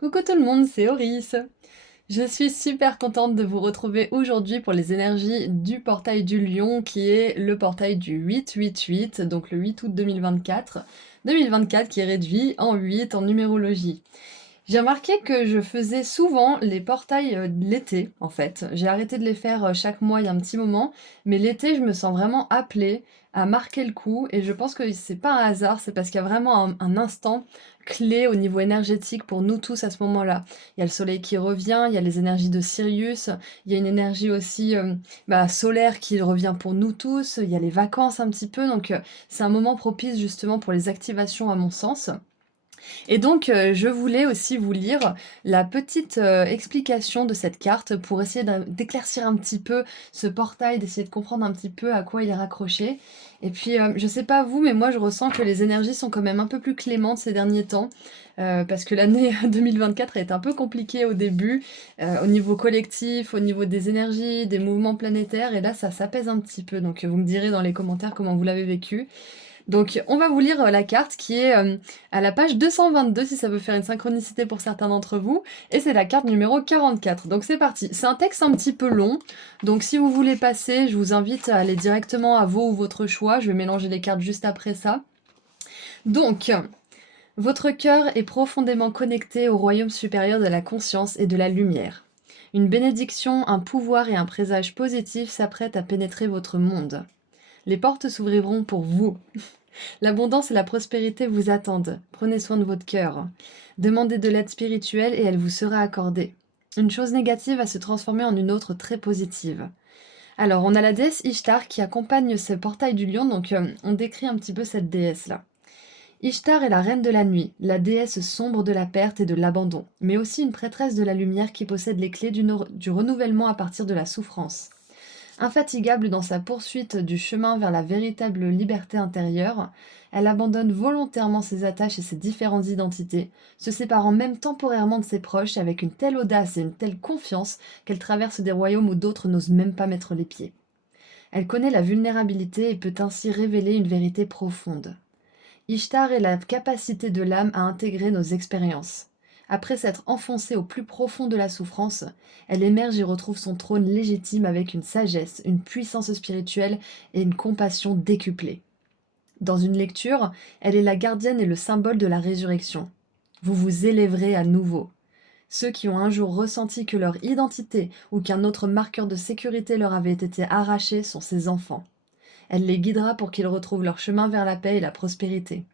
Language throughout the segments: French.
Coucou tout le monde, c'est Oris. Je suis super contente de vous retrouver aujourd'hui pour les énergies du portail du Lion qui est le portail du 888, donc le 8 août 2024. 2024 qui est réduit en 8 en numérologie. J'ai remarqué que je faisais souvent les portails l'été, en fait. J'ai arrêté de les faire chaque mois il y a un petit moment, mais l'été, je me sens vraiment appelée à marquer le coup, et je pense que c'est pas un hasard, c'est parce qu'il y a vraiment un instant clé au niveau énergétique pour nous tous à ce moment-là. Il y a le soleil qui revient, il y a les énergies de Sirius, il y a une énergie aussi solaire qui revient pour nous tous, il y a les vacances un petit peu, donc c'est un moment propice justement pour les activations à mon sens. Et donc, je voulais aussi vous lire la petite, explication de cette carte pour essayer d'éclaircir un petit peu ce portail, d'essayer de comprendre un petit peu à quoi il est raccroché. Et puis, je sais pas vous, mais moi je ressens que les énergies sont quand même un peu plus clémentes ces derniers temps, parce que l'année 2024 a été un peu compliquée au début, au niveau collectif, au niveau des énergies, des mouvements planétaires et là ça s'apaise un petit peu. Donc, vous me direz dans les commentaires comment vous l'avez vécu. Donc, on va vous lire la carte qui est à la page 222, si ça veut faire une synchronicité pour certains d'entre vous. Et c'est la carte numéro 44. Donc, c'est parti. C'est un texte un petit peu long. Donc, si vous voulez passer, je vous invite à aller directement à vos ou votre choix. Je vais mélanger les cartes juste après ça. Donc, votre cœur est profondément connecté au royaume supérieur de la conscience et de la lumière. Une bénédiction, un pouvoir et un présage positif s'apprêtent à pénétrer votre monde. Les portes s'ouvriront pour vous. L'abondance et la prospérité vous attendent. Prenez soin de votre cœur. Demandez de l'aide spirituelle et elle vous sera accordée. Une chose négative va se transformer en une autre très positive. Alors, on a la déesse Ishtar qui accompagne ce portail du lion, donc on décrit un petit peu cette déesse-là. Ishtar est la reine de la nuit, la déesse sombre de la perte et de l'abandon, mais aussi une prêtresse de la lumière qui possède les clés du renouvellement à partir de la souffrance. Infatigable dans sa poursuite du chemin vers la véritable liberté intérieure, elle abandonne volontairement ses attaches et ses différentes identités, se séparant même temporairement de ses proches avec une telle audace et une telle confiance qu'elle traverse des royaumes où d'autres n'osent même pas mettre les pieds. Elle connaît la vulnérabilité et peut ainsi révéler une vérité profonde. Ishtar est la capacité de l'âme à intégrer nos expériences. Après s'être enfoncée au plus profond de la souffrance, elle émerge et retrouve son trône légitime avec une sagesse, une puissance spirituelle et une compassion décuplée. Dans une lecture, elle est la gardienne et le symbole de la résurrection. Vous vous élèverez à nouveau. Ceux qui ont un jour ressenti que leur identité ou qu'un autre marqueur de sécurité leur avait été arraché sont ses enfants. Elle les guidera pour qu'ils retrouvent leur chemin vers la paix et la prospérité.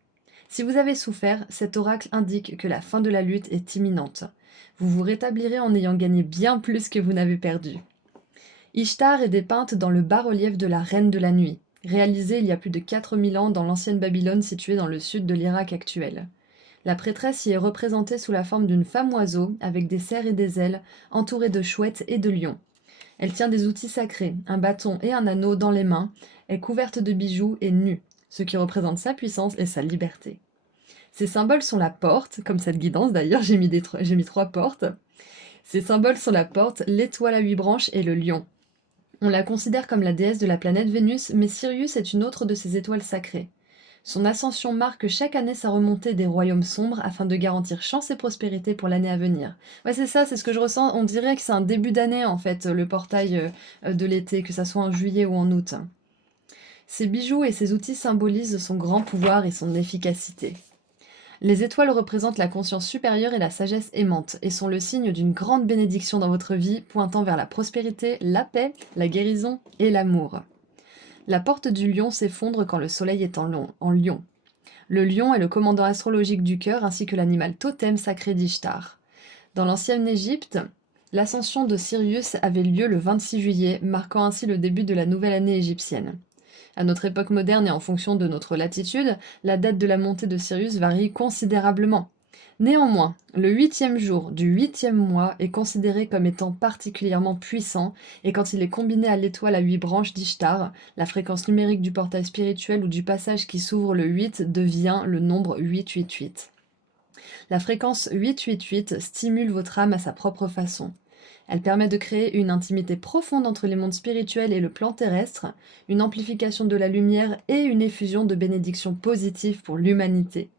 Si vous avez souffert, cet oracle indique que la fin de la lutte est imminente. Vous vous rétablirez en ayant gagné bien plus que vous n'avez perdu. Ishtar est dépeinte dans le bas-relief de la Reine de la Nuit, réalisé il y a plus de 4000 ans dans l'ancienne Babylone située dans le sud de l'Irak actuel. La prêtresse y est représentée sous la forme d'une femme oiseau avec des serres et des ailes, entourée de chouettes et de lions. Elle tient des outils sacrés, un bâton et un anneau dans les mains, est couverte de bijoux et nue, ce qui représente sa puissance et sa liberté. Ces symboles sont la porte, comme cette guidance d'ailleurs, j'ai mis 3 portes. Ces symboles sont la porte, l'étoile à 8 branches et le lion. On la considère comme la déesse de la planète Vénus, mais Sirius est une autre de ses étoiles sacrées. Son ascension marque chaque année sa remontée des royaumes sombres afin de garantir chance et prospérité pour l'année à venir. Ouais, c'est ça, c'est ce que je ressens. On dirait que c'est un début d'année en fait, le portail de l'été, que ça soit en juillet ou en août. Ses bijoux et ses outils symbolisent son grand pouvoir et son efficacité. Les étoiles représentent la conscience supérieure et la sagesse aimante, et sont le signe d'une grande bénédiction dans votre vie, pointant vers la prospérité, la paix, la guérison et l'amour. La porte du lion s'effondre quand le soleil est en lion. Le lion est le commandant astrologique du cœur ainsi que l'animal totem sacré d'Ishtar. Dans l'ancienne Égypte, l'ascension de Sirius avait lieu le 26 juillet, marquant ainsi le début de la nouvelle année égyptienne. À notre époque moderne et en fonction de notre latitude, la date de la montée de Sirius varie considérablement. Néanmoins, le 8e jour du 8e mois est considéré comme étant particulièrement puissant, et quand il est combiné à l'étoile à 8 branches d'Ishtar, la fréquence numérique du portail spirituel ou du passage qui s'ouvre le 8 devient le nombre 888. La fréquence 888 stimule votre âme à sa propre façon. Elle permet de créer une intimité profonde entre les mondes spirituels et le plan terrestre, une amplification de la lumière et une effusion de bénédictions positives pour l'humanité.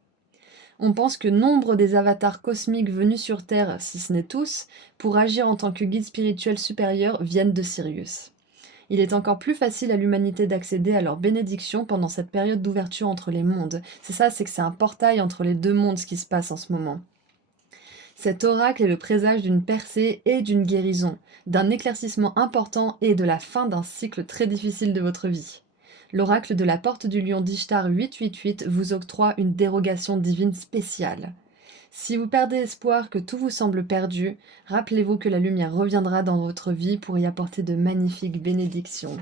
On pense que nombre des avatars cosmiques venus sur Terre, si ce n'est tous, pour agir en tant que guide spirituel supérieur viennent de Sirius. Il est encore plus facile à l'humanité d'accéder à leur bénédiction pendant cette période d'ouverture entre les mondes. C'est ça, c'est que c'est un portail entre les deux mondes ce qui se passe en ce moment. Cet oracle est le présage d'une percée et d'une guérison, d'un éclaircissement important et de la fin d'un cycle très difficile de votre vie. L'oracle de la porte du lion d'Ishtar 888 vous octroie une dérogation divine spéciale. Si vous perdez espoir que tout vous semble perdu, rappelez-vous que la lumière reviendra dans votre vie pour y apporter de magnifiques bénédictions.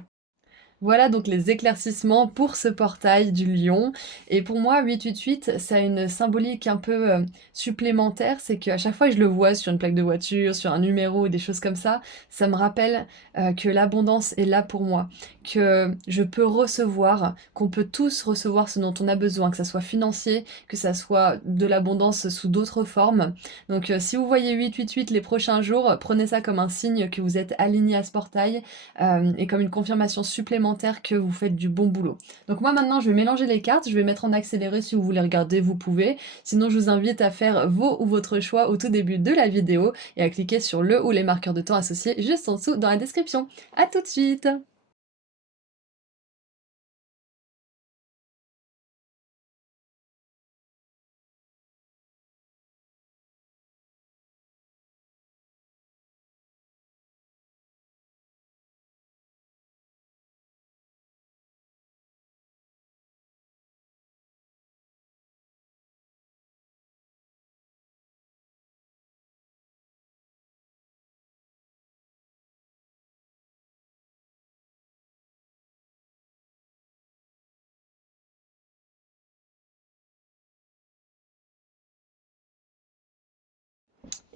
Voilà donc les éclaircissements pour ce portail du lion. Et pour moi, 888, ça a une symbolique un peu supplémentaire. C'est qu'à chaque fois que je le vois sur une plaque de voiture, sur un numéro, des choses comme ça me rappelle que l'abondance est là pour moi. Que je peux recevoir, qu'on peut tous recevoir ce dont on a besoin, que ça soit financier, que ça soit de l'abondance sous d'autres formes. Donc si vous voyez 888 les prochains jours, prenez ça comme un signe que vous êtes aligné à ce portail et comme une confirmation supplémentaire que vous faites du bon boulot. Donc moi maintenant je vais mélanger les cartes, je vais mettre en accéléré si vous voulez regarder, vous pouvez. Sinon je vous invite à faire vos ou votre choix au tout début de la vidéo et à cliquer sur le ou les marqueurs de temps associés juste en dessous dans la description. A tout de suite!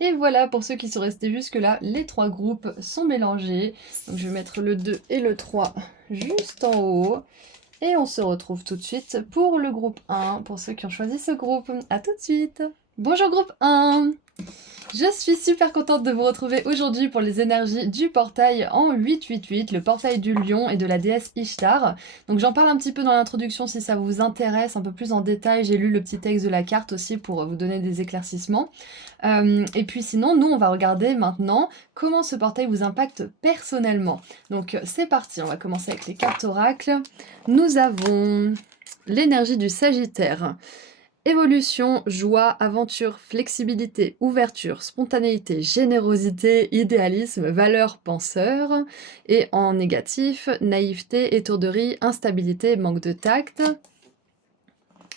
Et voilà, pour ceux qui sont restés jusque-là, les trois groupes sont mélangés. Donc je vais mettre le 2 et le 3 juste en haut. Et on se retrouve tout de suite pour le groupe 1, pour ceux qui ont choisi ce groupe. A tout de suite! Bonjour groupe 1! Je suis super contente de vous retrouver aujourd'hui pour les énergies du portail en 888, le portail du lion et de la déesse Ishtar. Donc j'en parle un petit peu dans l'introduction si ça vous intéresse, un peu plus en détail. J'ai lu le petit texte de la carte aussi pour vous donner des éclaircissements. Et puis sinon, nous on va regarder maintenant comment ce portail vous impacte personnellement. Donc c'est parti, on va commencer avec les cartes oracles. Nous avons l'énergie du Sagittaire. Évolution, joie, aventure, flexibilité, ouverture, spontanéité, générosité, idéalisme, valeur, penseur. Et en négatif, naïveté, étourderie, instabilité, manque de tact.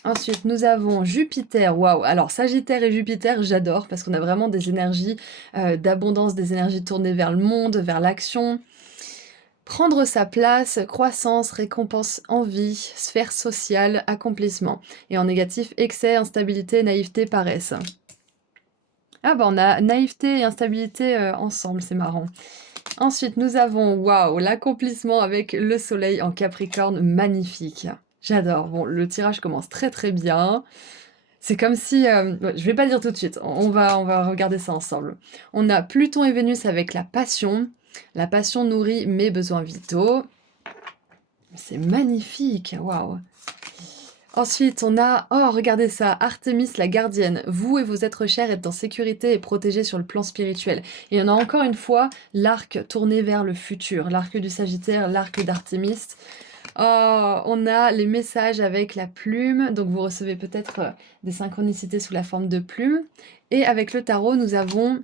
Ensuite, nous avons Jupiter. Waouh! Alors, Sagittaire et Jupiter, j'adore parce qu'on a vraiment des énergies d'abondance, des énergies tournées vers le monde, vers l'action. Prendre sa place, croissance, récompense, envie, sphère sociale, accomplissement. Et en négatif, excès, instabilité, naïveté, paresse. Ah bah on a naïveté et instabilité ensemble, c'est marrant. Ensuite, nous avons, waouh, l'accomplissement avec le soleil en Capricorne, magnifique. J'adore. Bon, le tirage commence très très bien. C'est comme si... je vais pas dire tout de suite, on va regarder ça ensemble. On a Pluton et Vénus avec la passion. La passion nourrit mes besoins vitaux. C'est magnifique, waouh. Ensuite, on a... Oh, regardez ça, Artémis la gardienne. Vous et vos êtres chers êtes en sécurité et protégés sur le plan spirituel. Et on a encore une fois l'arc tourné vers le futur. L'arc du Sagittaire, l'arc d'Artémis. Oh, on a les messages avec la plume, donc vous recevez peut-être des synchronicités sous la forme de plumes. Et avec le tarot, nous avons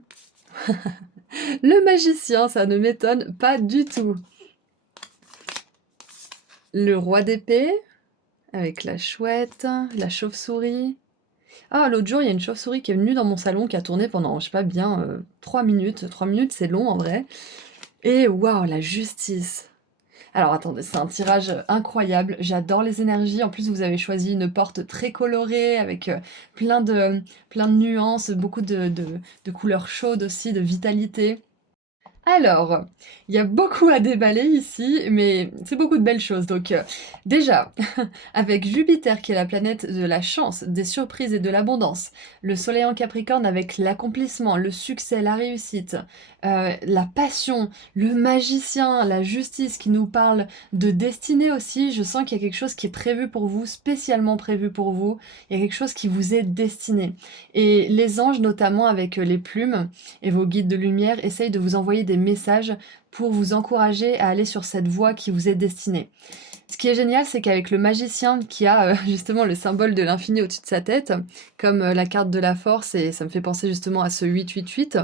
le magicien, ça ne m'étonne pas du tout. Le roi d'épée, avec la chouette, la chauve-souris. Ah, l'autre jour, il y a une chauve-souris qui est venue dans mon salon, qui a tourné pendant, je sais pas bien, 3 minutes. 3 minutes, c'est long en vrai. Et waouh, la justice. Alors attendez, c'est un tirage incroyable, j'adore les énergies. En plus, vous avez choisi une porte très colorée avec plein de nuances, beaucoup de couleurs chaudes aussi, de vitalité. Alors, il y a beaucoup à déballer ici, mais c'est beaucoup de belles choses. Donc déjà, avec Jupiter qui est la planète de la chance, des surprises et de l'abondance, le soleil en Capricorne avec l'accomplissement, le succès, la réussite, la passion, le magicien, la justice qui nous parle de destinée aussi. Je sens qu'il y a quelque chose qui est prévu pour vous, spécialement prévu pour vous. Il y a quelque chose qui vous est destiné. Et les anges, notamment avec les plumes et vos guides de lumière, essayent de vous envoyer des messages pour vous encourager à aller sur cette voie qui vous est destinée. Ce qui est génial, c'est qu'avec le magicien qui a justement le symbole de l'infini au-dessus de sa tête, comme la carte de la force, et ça me fait penser justement à ce 888,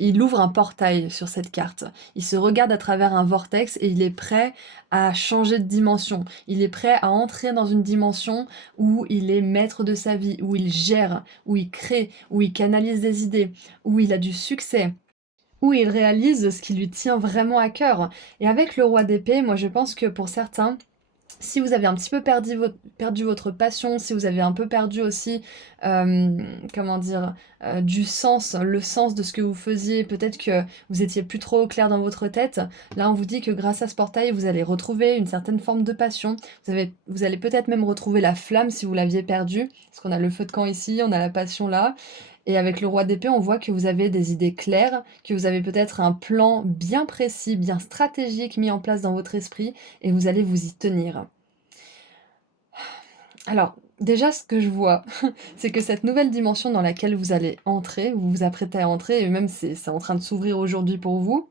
il ouvre un portail sur cette carte. Il se regarde à travers un vortex et il est prêt à changer de dimension. Il est prêt à entrer dans une dimension où il est maître de sa vie, où il gère, où il crée, où il canalise des idées, où il a du succès, où il réalise ce qui lui tient vraiment à cœur. Et avec le roi d'épée, moi je pense que pour certains, si vous avez un petit peu perdu votre passion, si vous avez un peu perdu aussi, comment dire, du sens, le sens de ce que vous faisiez, peut-être que vous étiez plus trop au clair dans votre tête, là on vous dit que grâce à ce portail, vous allez retrouver une certaine forme de passion. Vous allez peut-être même retrouver la flamme si vous l'aviez perdue, parce qu'on a le feu de camp ici, on a la passion là. Et avec le roi d'épée, on voit que vous avez des idées claires, que vous avez peut-être un plan bien précis, bien stratégique mis en place dans votre esprit, et vous allez vous y tenir. Alors, déjà, ce que je vois, c'est que cette nouvelle dimension dans laquelle vous allez entrer, vous vous apprêtez à entrer, et même c'est en train de s'ouvrir aujourd'hui pour vous,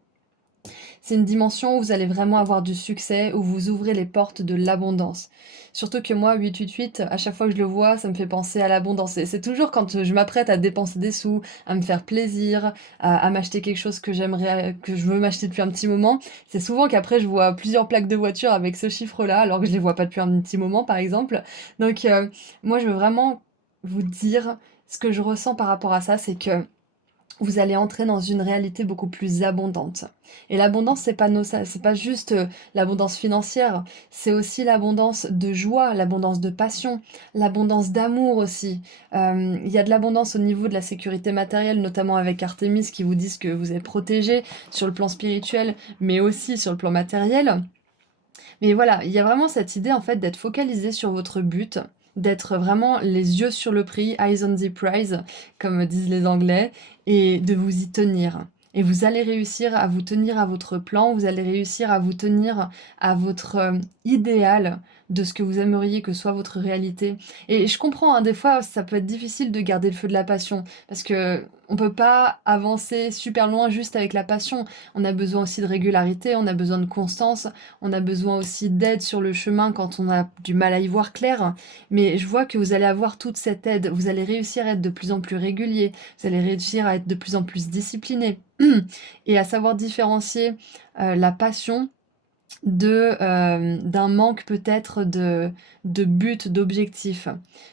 c'est une dimension où vous allez vraiment avoir du succès, où vous ouvrez les portes de l'abondance. Surtout que moi, 888, à chaque fois que je le vois, ça me fait penser à l'abondance. Et c'est toujours quand je m'apprête à dépenser des sous, à me faire plaisir, à m'acheter quelque chose que j'aimerais, que je veux m'acheter depuis un petit moment, c'est souvent qu'après je vois plusieurs plaques de voiture avec ce chiffre-là, alors que je les vois pas depuis un petit moment, par exemple. Donc, moi, je veux vraiment vous dire ce que je ressens par rapport à ça, c'est que vous allez entrer dans une réalité beaucoup plus abondante. Et l'abondance, c'est pas juste l'abondance financière, c'est aussi l'abondance de joie, l'abondance de passion, l'abondance d'amour aussi. Il y a de l'abondance au niveau de la sécurité matérielle, notamment avec Artemis qui vous disent que vous êtes protégé sur le plan spirituel, mais aussi sur le plan matériel. Mais voilà, il y a vraiment cette idée en fait d'être focalisé sur votre but, d'être vraiment les yeux sur le prix, eyes on the prize, comme disent les Anglais, et de vous y tenir. Et vous allez réussir à vous tenir à votre plan, vous allez réussir à vous tenir à votre idéal de ce que vous aimeriez que soit votre réalité. Et je comprends, hein, des fois, ça peut être difficile de garder le feu de la passion, parce que on peut pas avancer super loin juste avec la passion. On a besoin aussi de régularité, on a besoin de constance, on a besoin aussi d'aide sur le chemin quand on a du mal à y voir clair. Mais je vois que vous allez avoir toute cette aide. Vous allez réussir à être de plus en plus régulier. Vous allez réussir à être de plus en plus discipliné. Et à savoir différencier la passion d'un manque peut-être de but, d'objectif.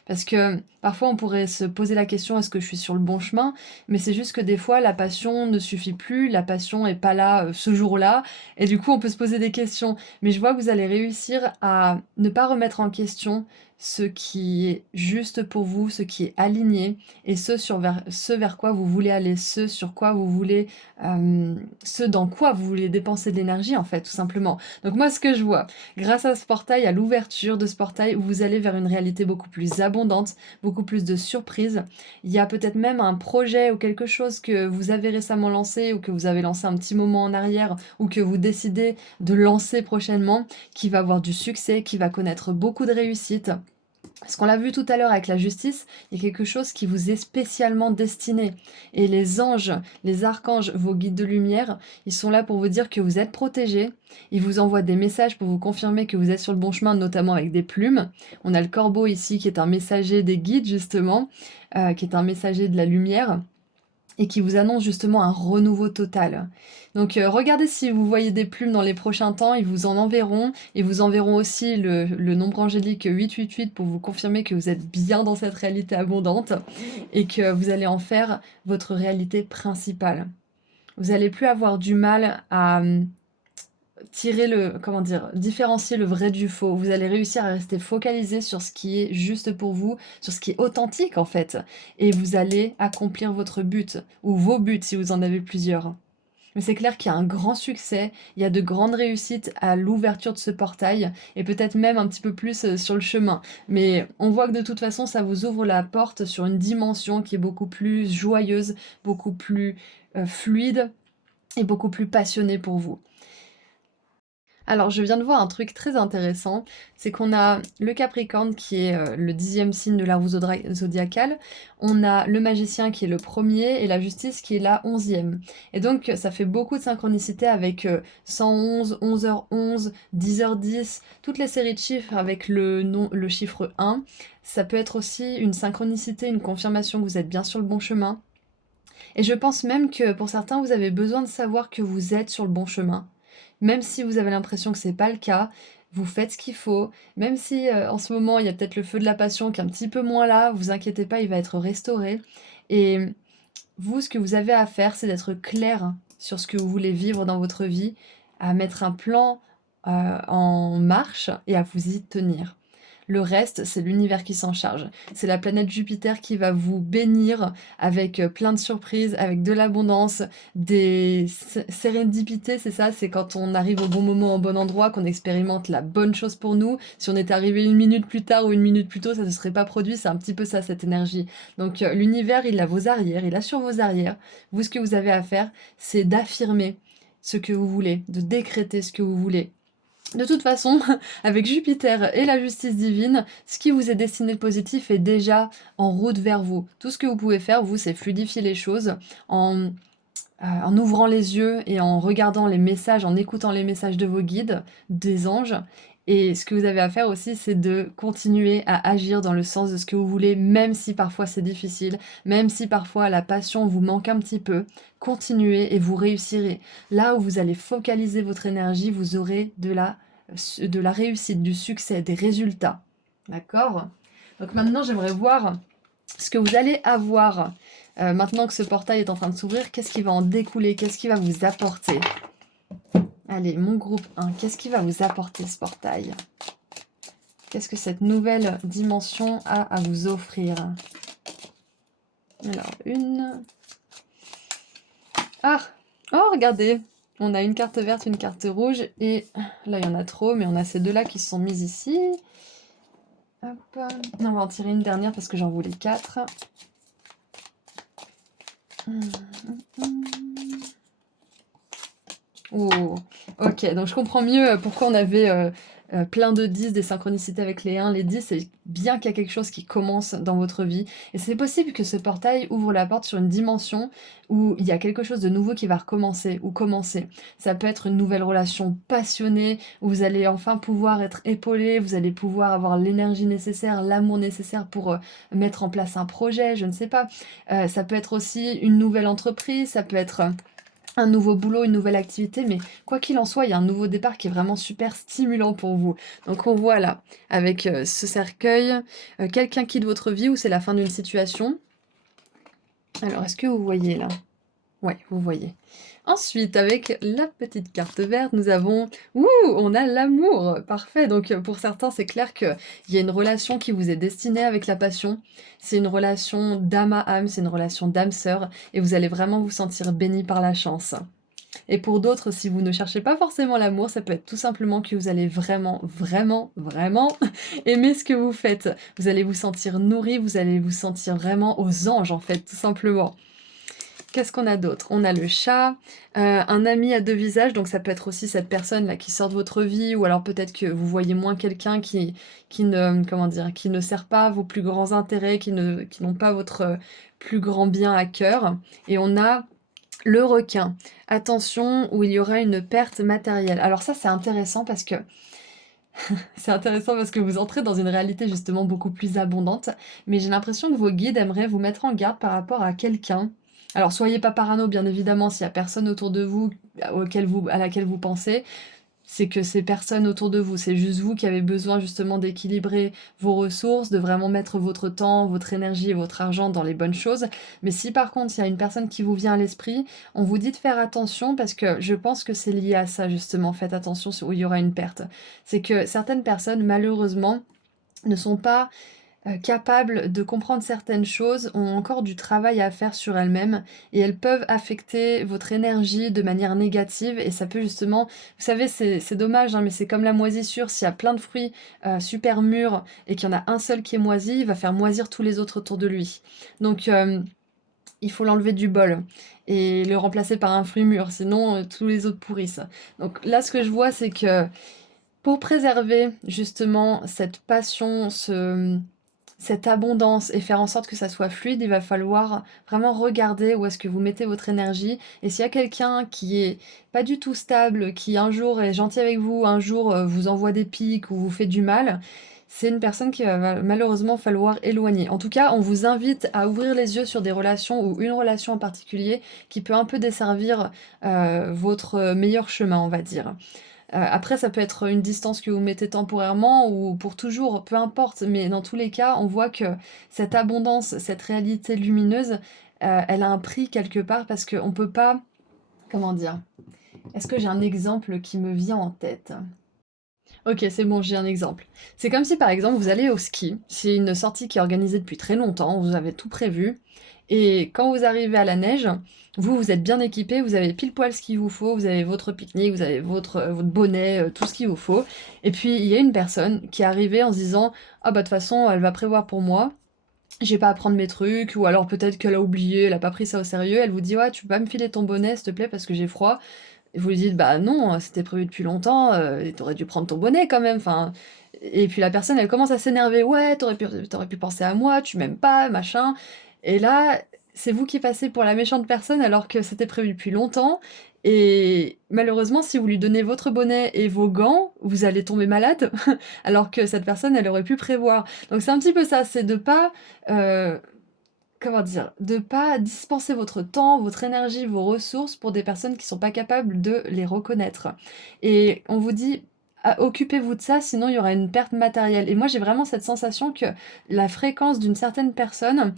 Parce que parfois on pourrait se poser la question, est-ce que je suis sur le bon chemin? Mais c'est juste que des fois la passion ne suffit plus, la passion est pas là ce jour-là, et du coup on peut se poser des questions. Mais je vois que vous allez réussir à ne pas remettre en question ce qui est juste pour vous, ce qui est aligné, et ce vers quoi vous voulez aller, ce sur quoi vous voulez, ce dans quoi vous voulez dépenser de l'énergie en fait, tout simplement. Donc moi, ce que je vois, grâce à ce portail, à l'ouverture de ce portail, vous allez vers une réalité beaucoup plus abondante, beaucoup plus de surprises. Il y a peut-être même un projet ou quelque chose que vous avez récemment lancé ou que vous avez lancé un petit moment en arrière ou que vous décidez de lancer prochainement qui va avoir du succès, qui va connaître beaucoup de réussite. Parce qu'on l'a vu tout à l'heure avec la justice, il y a quelque chose qui vous est spécialement destiné. Et les anges, les archanges, vos guides de lumière, ils sont là pour vous dire que vous êtes protégés. Ils vous envoient des messages pour vous confirmer que vous êtes sur le bon chemin, notamment avec des plumes. On a le corbeau ici qui est un messager des guides, justement, qui est un messager de la lumière et qui vous annonce justement un renouveau total. Donc regardez si vous voyez des plumes dans les prochains temps, ils vous en enverront, et vous enverront aussi le nombre angélique 888 pour vous confirmer que vous êtes bien dans cette réalité abondante et que vous allez en faire votre réalité principale. Vous n'allez plus avoir du mal à comment dire, différencier le vrai du faux. Vous allez réussir à rester focalisé sur ce qui est juste pour vous, sur ce qui est authentique en fait. Et vous allez accomplir votre but, ou vos buts si vous en avez plusieurs. Mais c'est clair qu'il y a un grand succès, il y a de grandes réussites à l'ouverture de ce portail et peut-être même un petit peu plus sur le chemin. Mais on voit que de toute façon, ça vous ouvre la porte sur une dimension qui est beaucoup plus joyeuse, beaucoup plus fluide et beaucoup plus passionnée pour vous. Alors, je viens de voir un truc très intéressant, c'est qu'on a le Capricorne qui est le 10e signe de la roue zodiacale, on a le Magicien qui est le premier et la Justice qui est la 11e. Et donc, ça fait beaucoup de synchronicité avec 111, 11h11, 10h10, toutes les séries de chiffres avec le chiffre 1. Ça peut être aussi une synchronicité, une confirmation que vous êtes bien sur le bon chemin. Et je pense même que pour certains, vous avez besoin de savoir que vous êtes sur le bon chemin. Même si vous avez l'impression que c'est pas le cas, vous faites ce qu'il faut. Même si en ce moment, il y a peut-être le feu de la passion qui est un petit peu moins là, vous inquiétez pas, il va être restauré. Et vous, ce que vous avez à faire, c'est d'être clair sur ce que vous voulez vivre dans votre vie, à mettre un plan en marche et à vous y tenir. Le reste, c'est l'univers qui s'en charge. C'est la planète Jupiter qui va vous bénir avec plein de surprises, avec de l'abondance, des sérénipités, c'est ça, c'est quand on arrive au bon moment, au bon endroit, qu'on expérimente la bonne chose pour nous. Si on était arrivé une minute plus tard ou une minute plus tôt, ça ne se serait pas produit, c'est un petit peu ça, cette énergie. Donc l'univers, il a vos arrières, il a sur vos arrières. Vous, ce que vous avez à faire, c'est d'affirmer ce que vous voulez, de décréter ce que vous voulez. De toute façon, avec Jupiter et la justice divine, ce qui vous est destiné de positif est déjà en route vers vous. Tout ce que vous pouvez faire, vous, c'est fluidifier les choses en ouvrant les yeux et en regardant les messages, en écoutant les messages de vos guides, des anges. Et ce que vous avez à faire aussi, c'est de continuer à agir dans le sens de ce que vous voulez, même si parfois c'est difficile, même si parfois la passion vous manque un petit peu. Continuez et vous réussirez. Là où vous allez focaliser votre énergie, vous aurez de la réussite, du succès, des résultats. D'accord? Donc maintenant, j'aimerais voir ce que vous allez avoir maintenant que ce portail est en train de s'ouvrir. Qu'est-ce qui va en découler? Qu'est-ce qui va vous apporter? Allez, mon groupe 1, qu'est-ce qui va vous apporter ce portail? Qu'est-ce que cette nouvelle dimension a à vous offrir? Alors, une... Ah! Oh, regardez! On a une carte verte, une carte rouge, et là, il y en a trop, mais on a ces deux-là qui se sont mises ici. Hop. On va en tirer une dernière parce que j'en voulais 4. Oh, ok, donc je comprends mieux pourquoi on avait plein de 10, des synchronicités avec les 1, les 10, c'est bien qu'il y a quelque chose qui commence dans votre vie. Et c'est possible que ce portail ouvre la porte sur une dimension où il y a quelque chose de nouveau qui va recommencer ou commencer. Ça peut être une nouvelle relation passionnée, où vous allez enfin pouvoir être épaulé, vous allez pouvoir avoir l'énergie nécessaire, l'amour nécessaire pour mettre en place un projet, je ne sais pas. Ça peut être aussi une nouvelle entreprise, ça peut être un nouveau boulot, une nouvelle activité, mais quoi qu'il en soit, il y a un nouveau départ qui est vraiment super stimulant pour vous. Donc on voit là, avec ce cercueil, quelqu'un quitte votre vie ou c'est la fin d'une situation. Alors, est-ce que vous voyez là? Ouais, vous voyez. Ensuite, avec la petite carte verte, nous avons... Ouh, on a l'amour! Parfait. Donc, pour certains, c'est clair qu'il y a une relation qui vous est destinée avec la passion. C'est une relation d'âme à âme, c'est une relation d'âme-sœur, et vous allez vraiment vous sentir béni par la chance. Et pour d'autres, si vous ne cherchez pas forcément l'amour, ça peut être tout simplement que vous allez vraiment, vraiment, vraiment aimer ce que vous faites. Vous allez vous sentir nourri, vous allez vous sentir vraiment aux anges, en fait, tout simplement. Qu'est-ce qu'on a d'autre? On a le chat, un ami à deux visages, donc ça peut être aussi cette personne-là qui sort de votre vie, ou alors peut-être que vous voyez moins quelqu'un qui ne, comment dire, qui ne sert pas vos plus grands intérêts, qui n'ont pas votre plus grand bien à cœur. Et on a le requin. Attention, où il y aura une perte matérielle. Alors ça, c'est intéressant parce que vous entrez dans une réalité justement beaucoup plus abondante, mais j'ai l'impression que vos guides aimeraient vous mettre en garde par rapport à quelqu'un. Alors soyez pas parano, bien évidemment, s'il y a personne autour de vous à laquelle vous pensez, c'est que c'est personne autour de vous, c'est juste vous qui avez besoin justement d'équilibrer vos ressources, de vraiment mettre votre temps, votre énergie et votre argent dans les bonnes choses. Mais si par contre il y a une personne qui vous vient à l'esprit, on vous dit de faire attention parce que je pense que c'est lié à ça justement, faites attention où il y aura une perte. C'est que certaines personnes malheureusement ne sont pas capables de comprendre certaines choses, ont encore du travail à faire sur elles-mêmes et elles peuvent affecter votre énergie de manière négative et ça peut justement vous savez, c'est dommage, hein, mais c'est comme la moisissure, s'il y a plein de fruits, super mûrs et qu'il y en a un seul qui est moisi, il va faire moisir tous les autres autour de lui. Donc il faut l'enlever du bol et le remplacer par un fruit mûr, sinon, tous les autres pourrissent. Donc là, ce que je vois, c'est que pour préserver justement cette passion, cette abondance et faire en sorte que ça soit fluide, il va falloir vraiment regarder où est-ce que vous mettez votre énergie et s'il y a quelqu'un qui est pas du tout stable, qui un jour est gentil avec vous, un jour, vous envoie des piques ou vous fait du mal, c'est une personne qu'il va malheureusement falloir éloigner. En tout cas, on vous invite à ouvrir les yeux sur des relations ou une relation en particulier qui peut un peu desservir, votre meilleur chemin, on va dire. Après ça peut être une distance que vous mettez temporairement ou pour toujours, peu importe, mais dans tous les cas, on voit que cette abondance, cette réalité lumineuse, elle a un prix quelque part parce qu'on peut pas comment dire? Est-ce que j'ai un exemple qui me vient en tête? OK, c'est bon, j'ai un exemple. C'est comme si, par exemple, vous allez au ski, c'est une sortie qui est organisée depuis très longtemps, vous avez tout prévu et quand vous arrivez à la neige, vous, vous êtes bien équipé, vous avez pile poil ce qu'il vous faut, vous avez votre pique-nique, vous avez votre bonnet, tout ce qu'il vous faut et puis il y a une personne qui est arrivée en se disant: «Ah bah, de toute façon, elle va prévoir pour moi, j'ai pas à prendre mes trucs» ou alors peut-être qu'elle a oublié, elle a pas pris ça au sérieux, elle vous dit: «Ouais, tu peux pas me filer ton bonnet, s'il te plaît, parce que j'ai froid?» Et vous lui dites: «Bah non, c'était prévu depuis longtemps, et tu dû prendre ton bonnet quand même, enfin» et puis la personne, elle commence à s'énerver: «Ouais, tu pu penser à moi, tu m'aimes pas, machin» et là, c'est vous qui passez pour la méchante personne alors que c'était prévu depuis longtemps et malheureusement, si vous lui donnez votre bonnet et vos gants, vous allez tomber malade alors que cette personne, elle aurait pu prévoir. Donc c'est un petit peu ça, c'est de pas, heu comment dire? De pas dispenser votre temps, votre énergie, vos ressources pour des personnes qui sont pas capables de les reconnaître. Et on vous dit: «Ah, occupez-vous de ça, sinon il y aura une perte matérielle» et moi j'ai vraiment cette sensation que la fréquence d'une certaine personne,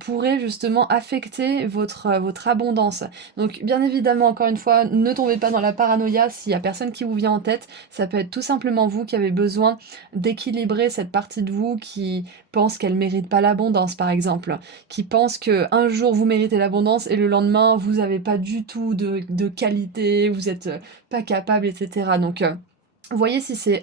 pourrait justement affecter votre abondance. Donc bien évidemment, encore une fois, ne tombez pas dans la paranoïa s'il y a personne qui vous vient en tête. Ça peut être tout simplement vous qui avez besoin d'équilibrer cette partie de vous qui pense qu'elle mérite pas l'abondance, par exemple qui pensent que un jour vous méritez l'abondance et le lendemain vous avez pas du tout de qualité, vous êtes, pas capable et cetera. Donc, voyez si c'est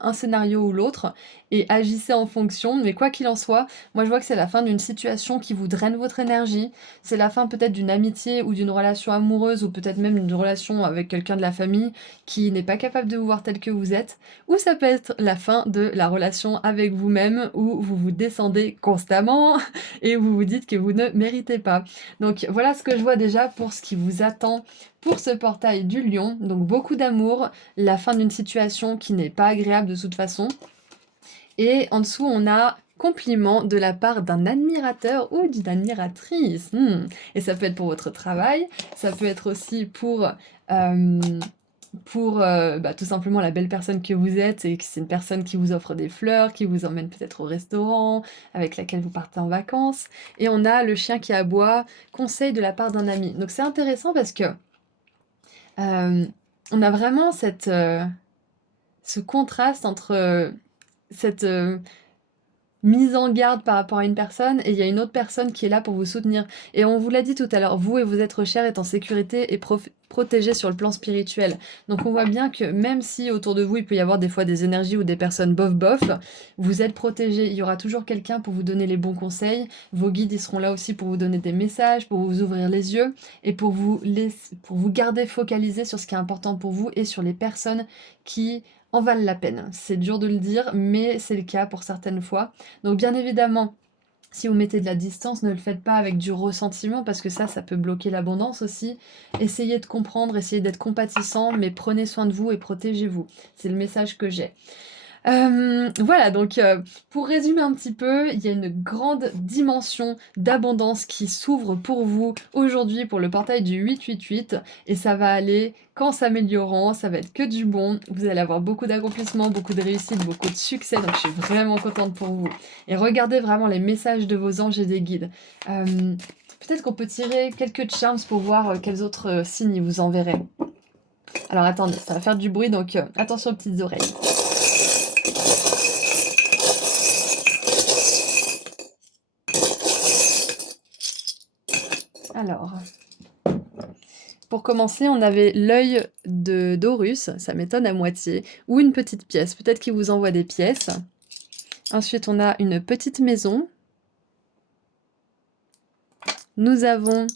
un scénario ou l'autre et agissez en fonction, mais quoi qu'il en soit, moi je vois que c'est la fin d'une situation qui vous draine votre énergie, c'est la fin peut-être d'une amitié ou d'une relation amoureuse ou peut-être même d'une relation avec quelqu'un de la famille qui n'est pas capable de vous voir tel que vous êtes, ou ça peut être la fin de la relation avec vous-même où vous vous descendez constamment et vous vous dites que vous ne méritez pas. Donc voilà ce que je vois déjà pour ce qui vous attend pour ce portail du lion, donc beaucoup d'amour, la fin d'une situation qui n'est pas agréable de toute façon. Et en dessous, on a compliment de la part d'un admirateur ou d'une admiratrice. Et ça peut être pour votre travail, ça peut être aussi euh, pour tout simplement la belle personne que vous êtes et que c'est une personne qui vous offre des fleurs, qui vous emmène peut-être au restaurant, avec laquelle vous partez en vacances. Et on a le chien qui aboie, conseil de la part d'un ami. Donc c'est intéressant parce que euh, on a vraiment ce contraste entre cette mise en garde par rapport à une personne et il y a une autre personne qui est là pour vous soutenir. Et on vous l'a dit tout à l'heure, vous et vos êtres chers êtes en sécurité et protégés sur le plan spirituel. Donc on voit bien que même si autour de vous il peut y avoir des fois des énergies ou des personnes bof bof, vous êtes protégés. Il y aura toujours quelqu'un pour vous donner les bons conseils. Vos guides ils seront là aussi pour vous donner des messages, pour vous ouvrir les yeux et pour vous garder focalisé sur ce qui est important pour vous et sur les personnes qui en valent la peine. C'est dur de le dire, mais c'est le cas pour certaines fois. Donc bien évidemment, si vous mettez de la distance, ne le faites pas avec du ressentiment parce que ça peut bloquer l'abondance aussi. Essayez de comprendre, essayez d'être compatissant, mais prenez soin de vous et protégez-vous. C'est le message que j'ai. Voilà, donc pour résumer un petit peu, il y a une grande dimension d'abondance qui s'ouvre pour vous aujourd'hui pour le portail du 888 et ça va aller qu'en s'améliorant, ça va être que du bon. Vous allez avoir beaucoup d'accomplissements, beaucoup de réussite, beaucoup de succès, donc je suis vraiment contente pour vous. Et regardez vraiment les messages de vos anges et des guides. Peut-être qu'on peut tirer quelques charms pour voir quels autres signes ils vous enverraient. Alors attendez, ça va faire du bruit, donc attention aux petites oreilles. Alors, pour commencer, on avait l'œil d'Horus, ça m'étonne à moitié, ou une petite pièce, peut-être qu'il vous envoie des pièces. Ensuite, on a une petite maison. Nous avons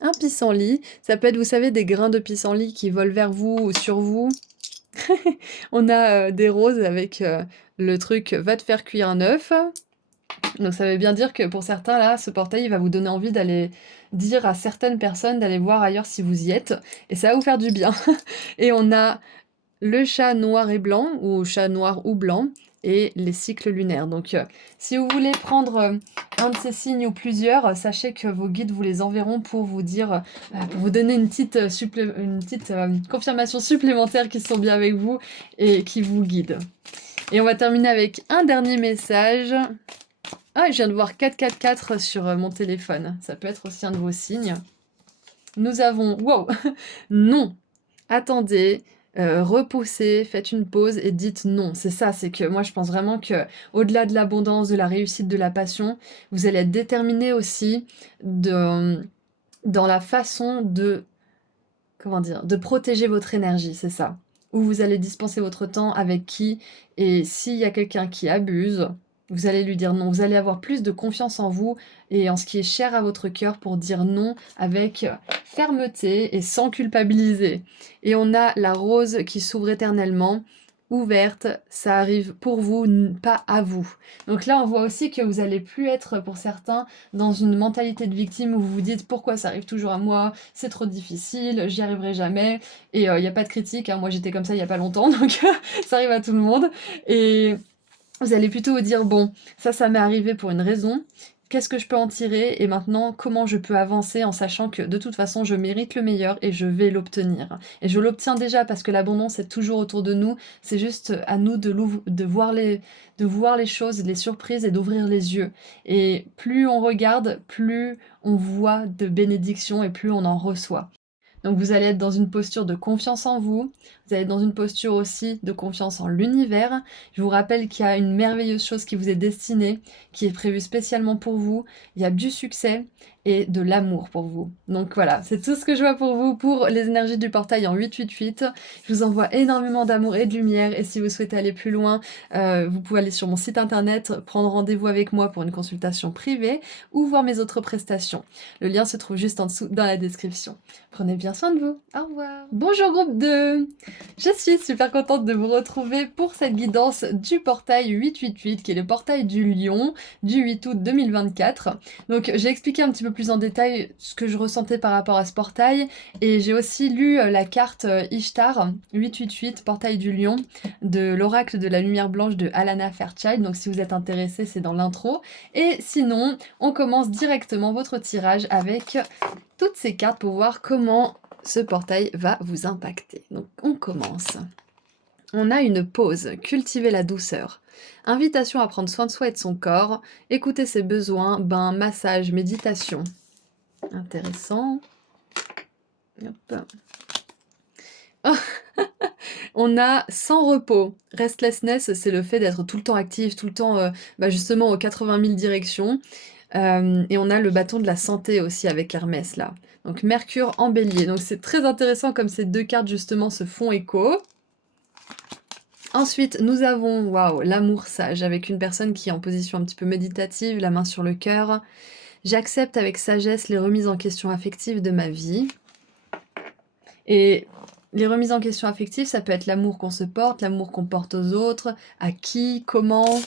un pissenlit. Ça peut être, vous savez, des grains de pissenlit qui volent vers vous ou sur vous. On a des roses avec le truc « va te faire cuire un œuf ». Donc ça veut bien dire que pour certains, là, ce portail il va vous donner envie d'aller dire à certaines personnes d'aller voir ailleurs si vous y êtes. Et ça va vous faire du bien. Et on a le chat noir et blanc, ou chat noir ou blanc, et les cycles lunaires. Donc si vous voulez prendre un de ces signes ou plusieurs, sachez que vos guides vous les enverront pour vous dire, pour vous donner une petite, confirmation supplémentaire qu'ils sont bien avec vous et qui vous guident. Et on va terminer avec un dernier message. Ah, je viens de voir 444 sur mon téléphone. Ça peut être aussi un de vos signes. Nous avons... Wow. Non. Attendez. Repoussez, faites une pause et dites non. C'est ça, c'est que moi je pense vraiment que au-delà de l'abondance, de la réussite, de la passion, vous allez être déterminé aussi dans la façon de, comment dire, de protéger votre énergie, c'est ça. Où vous allez dispenser votre temps, avec qui, et s'il y a quelqu'un qui abuse, vous allez lui dire non. Vous allez avoir plus de confiance en vous et en ce qui est cher à votre cœur pour dire non avec fermeté et sans culpabiliser. Et on a la rose qui s'ouvre éternellement, ouverte, ça arrive pour vous, pas à vous. Donc là, on voit aussi que vous allez plus être, pour certains, dans une mentalité de victime où vous vous dites pourquoi ça arrive toujours à moi, c'est trop difficile, j'y arriverai jamais. Et il n'y a pas de critique, hein. Moi j'étais comme ça il n'y a pas longtemps, donc ça arrive à tout le monde. Et vous allez plutôt vous dire, bon, ça m'est arrivé pour une raison, qu'est-ce que je peux en tirer et maintenant comment je peux avancer en sachant que de toute façon je mérite le meilleur et je vais l'obtenir. Et je l'obtiens déjà parce que l'abondance est toujours autour de nous, c'est juste à nous de voir les choses, les surprises et d'ouvrir les yeux. Et plus on regarde, plus on voit de bénédictions et plus on en reçoit. Donc vous allez être dans une posture de confiance en vous, vous allez être dans une posture aussi de confiance en l'univers. Je vous rappelle qu'il y a une merveilleuse chose qui vous est destinée, qui est prévue spécialement pour vous. Il y a du succès et de l'amour pour vous. Donc voilà, c'est tout ce que je vois pour vous pour les énergies du portail en 888. Je vous envoie énormément d'amour et de lumière et si vous souhaitez aller plus loin, vous pouvez aller sur mon site internet, prendre rendez-vous avec moi pour une consultation privée ou voir mes autres prestations. Le lien se trouve juste en dessous dans la description. Prenez bien soin de vous. Au revoir. Bonjour groupe 2. Je suis super contente de vous retrouver pour cette guidance du portail 888 qui est le portail du Lion du 8 août 2024. Donc j'ai expliqué un petit peu plus en détail ce que je ressentais par rapport à ce portail et j'ai aussi lu la carte Ishtar 888 portail du Lion de l'oracle de la lumière blanche de Alana Fairchild. Donc si vous êtes intéressé, c'est dans l'intro. Et sinon, on commence directement votre tirage avec toutes ces cartes pour voir comment ce portail va vous impacter. Donc on commence. On a une pause, cultiver la douceur. Invitation à prendre soin de soi et de son corps, écouter ses besoins, bain, massage, méditation. Intéressant. Hop. Oh. On a sans repos. Restlessness, c'est le fait d'être tout le temps actif, tout le temps justement aux 80 000 directions. Et on a le bâton de la santé aussi avec Hermès là. Donc Mercure en bélier. Donc c'est très intéressant comme ces deux cartes justement se font écho. Ensuite, nous avons, waouh, l'amour sage avec une personne qui est en position un petit peu méditative, la main sur le cœur. J'accepte avec sagesse les remises en question affectives de ma vie. Et les remises en question affectives, ça peut être l'amour qu'on se porte, l'amour qu'on porte aux autres, à qui, comment.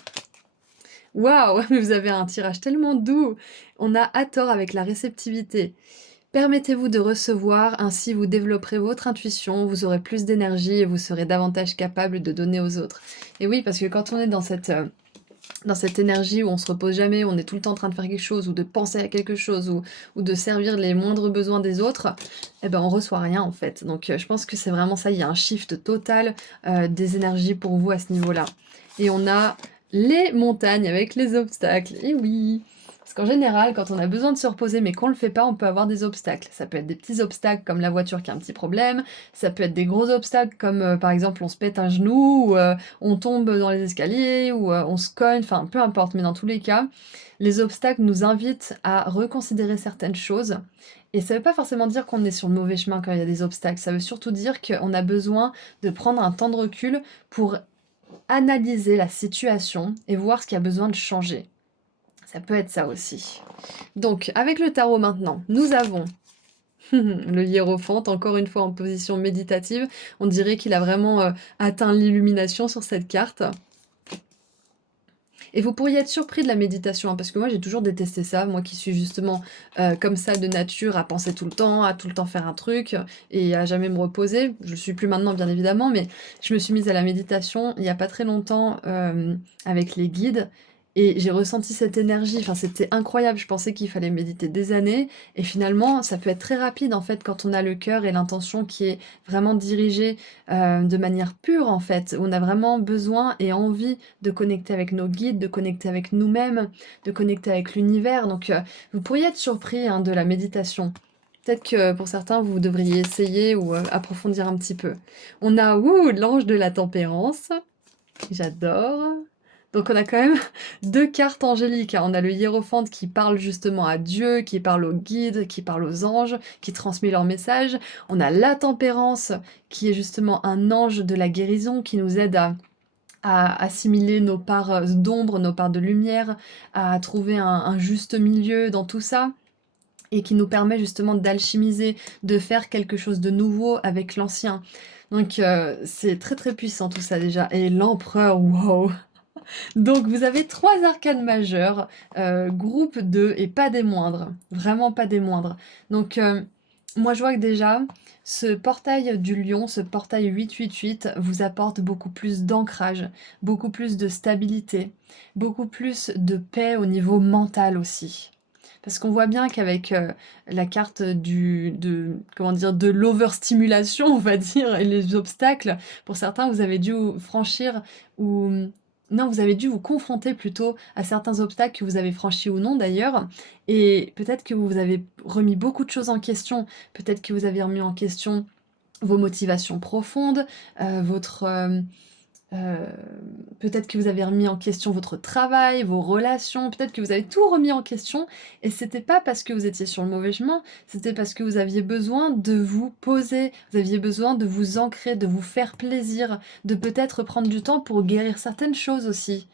Waouh, vous avez un tirage tellement doux. On a à tort avec la réceptivité. Permettez-vous de recevoir, ainsi vous développerez votre intuition, vous aurez plus d'énergie et vous serez davantage capable de donner aux autres. Et oui, parce que quand on est dans cette énergie où on se repose jamais, où on est tout le temps en train de faire quelque chose, ou de penser à quelque chose, ou de servir les moindres besoins des autres, eh ben on reçoit rien en fait. Donc je pense que c'est vraiment ça, il y a un shift total des énergies pour vous à ce niveau-là. Et on a les montagnes avec les obstacles, et oui, Parce qu'en général, quand on a besoin de se reposer mais qu'on le fait pas, on peut avoir des obstacles. Ça peut être des petits obstacles comme la voiture qui a un petit problème, ça peut être des gros obstacles comme par exemple on se pète un genou, ou on tombe dans les escaliers, ou on se cogne, enfin peu importe, mais dans tous les cas, les obstacles nous invitent à reconsidérer certaines choses. Et ça veut pas forcément dire qu'on est sur le mauvais chemin quand il y a des obstacles, ça veut surtout dire qu'on a besoin de prendre un temps de recul pour analyser la situation et voir ce qui a besoin de changer. Ça peut être ça aussi. Donc, avec le tarot maintenant, nous avons le hiérophante, encore une fois en position méditative. On dirait qu'il a vraiment atteint l'illumination sur cette carte. Et vous pourriez être surpris de la méditation, hein, parce que moi j'ai toujours détesté ça, moi qui suis justement comme ça de nature, à penser tout le temps, à tout le temps faire un truc, et à jamais me reposer. Je le suis plus maintenant bien évidemment, mais je me suis mise à la méditation il y a pas très longtemps avec les guides, et j'ai ressenti cette énergie, enfin c'était incroyable, je pensais qu'il fallait méditer des années, et finalement ça peut être très rapide en fait quand on a le cœur et l'intention qui est vraiment dirigée de manière pure en fait, où on a vraiment besoin et envie de connecter avec nos guides, de connecter avec nous-mêmes, de connecter avec l'univers. Donc vous pourriez être surpris hein, de la méditation. Peut-être que pour certains, vous devriez essayer ou approfondir un petit peu. On a l'ange de la tempérance. J'adore. Donc on a quand même deux cartes angéliques, hein. On a le hiérophante qui parle justement à Dieu, qui parle aux guides, qui parle aux anges, qui transmet leur message. On a la tempérance qui est justement un ange de la guérison qui nous aide à assimiler nos parts d'ombre, nos parts de lumière, à trouver un juste milieu dans tout ça, et qui nous permet justement d'alchimiser, de faire quelque chose de nouveau avec l'ancien. Donc c'est très très puissant tout ça déjà. Et l'empereur, wow! Donc vous avez 3 arcanes majeures, groupe 2 et pas des moindres, vraiment pas des moindres. Donc moi je vois que déjà, ce portail du lion, ce portail 888 vous apporte beaucoup plus d'ancrage, beaucoup plus de stabilité, beaucoup plus de paix au niveau mental aussi. Parce qu'on voit bien qu'avec la carte comment dire, de l'overstimulation, on va dire, et les obstacles, pour certains, vous avez dû franchir ou non, vous avez dû vous confronter plutôt à certains obstacles que vous avez franchis ou non d'ailleurs, et peut-être que vous avez remis beaucoup de choses en question, peut-être que vous avez remis en question vos motivations profondes, votre, Heu, peut-être que vous avez remis en question votre travail, vos relations, peut-être que vous avez tout remis en question et c'était pas parce que vous étiez sur le mauvais chemin, c'était parce que vous aviez besoin de vous poser, vous aviez besoin de vous ancrer, de vous faire plaisir, de peut-être prendre du temps pour guérir certaines choses aussi.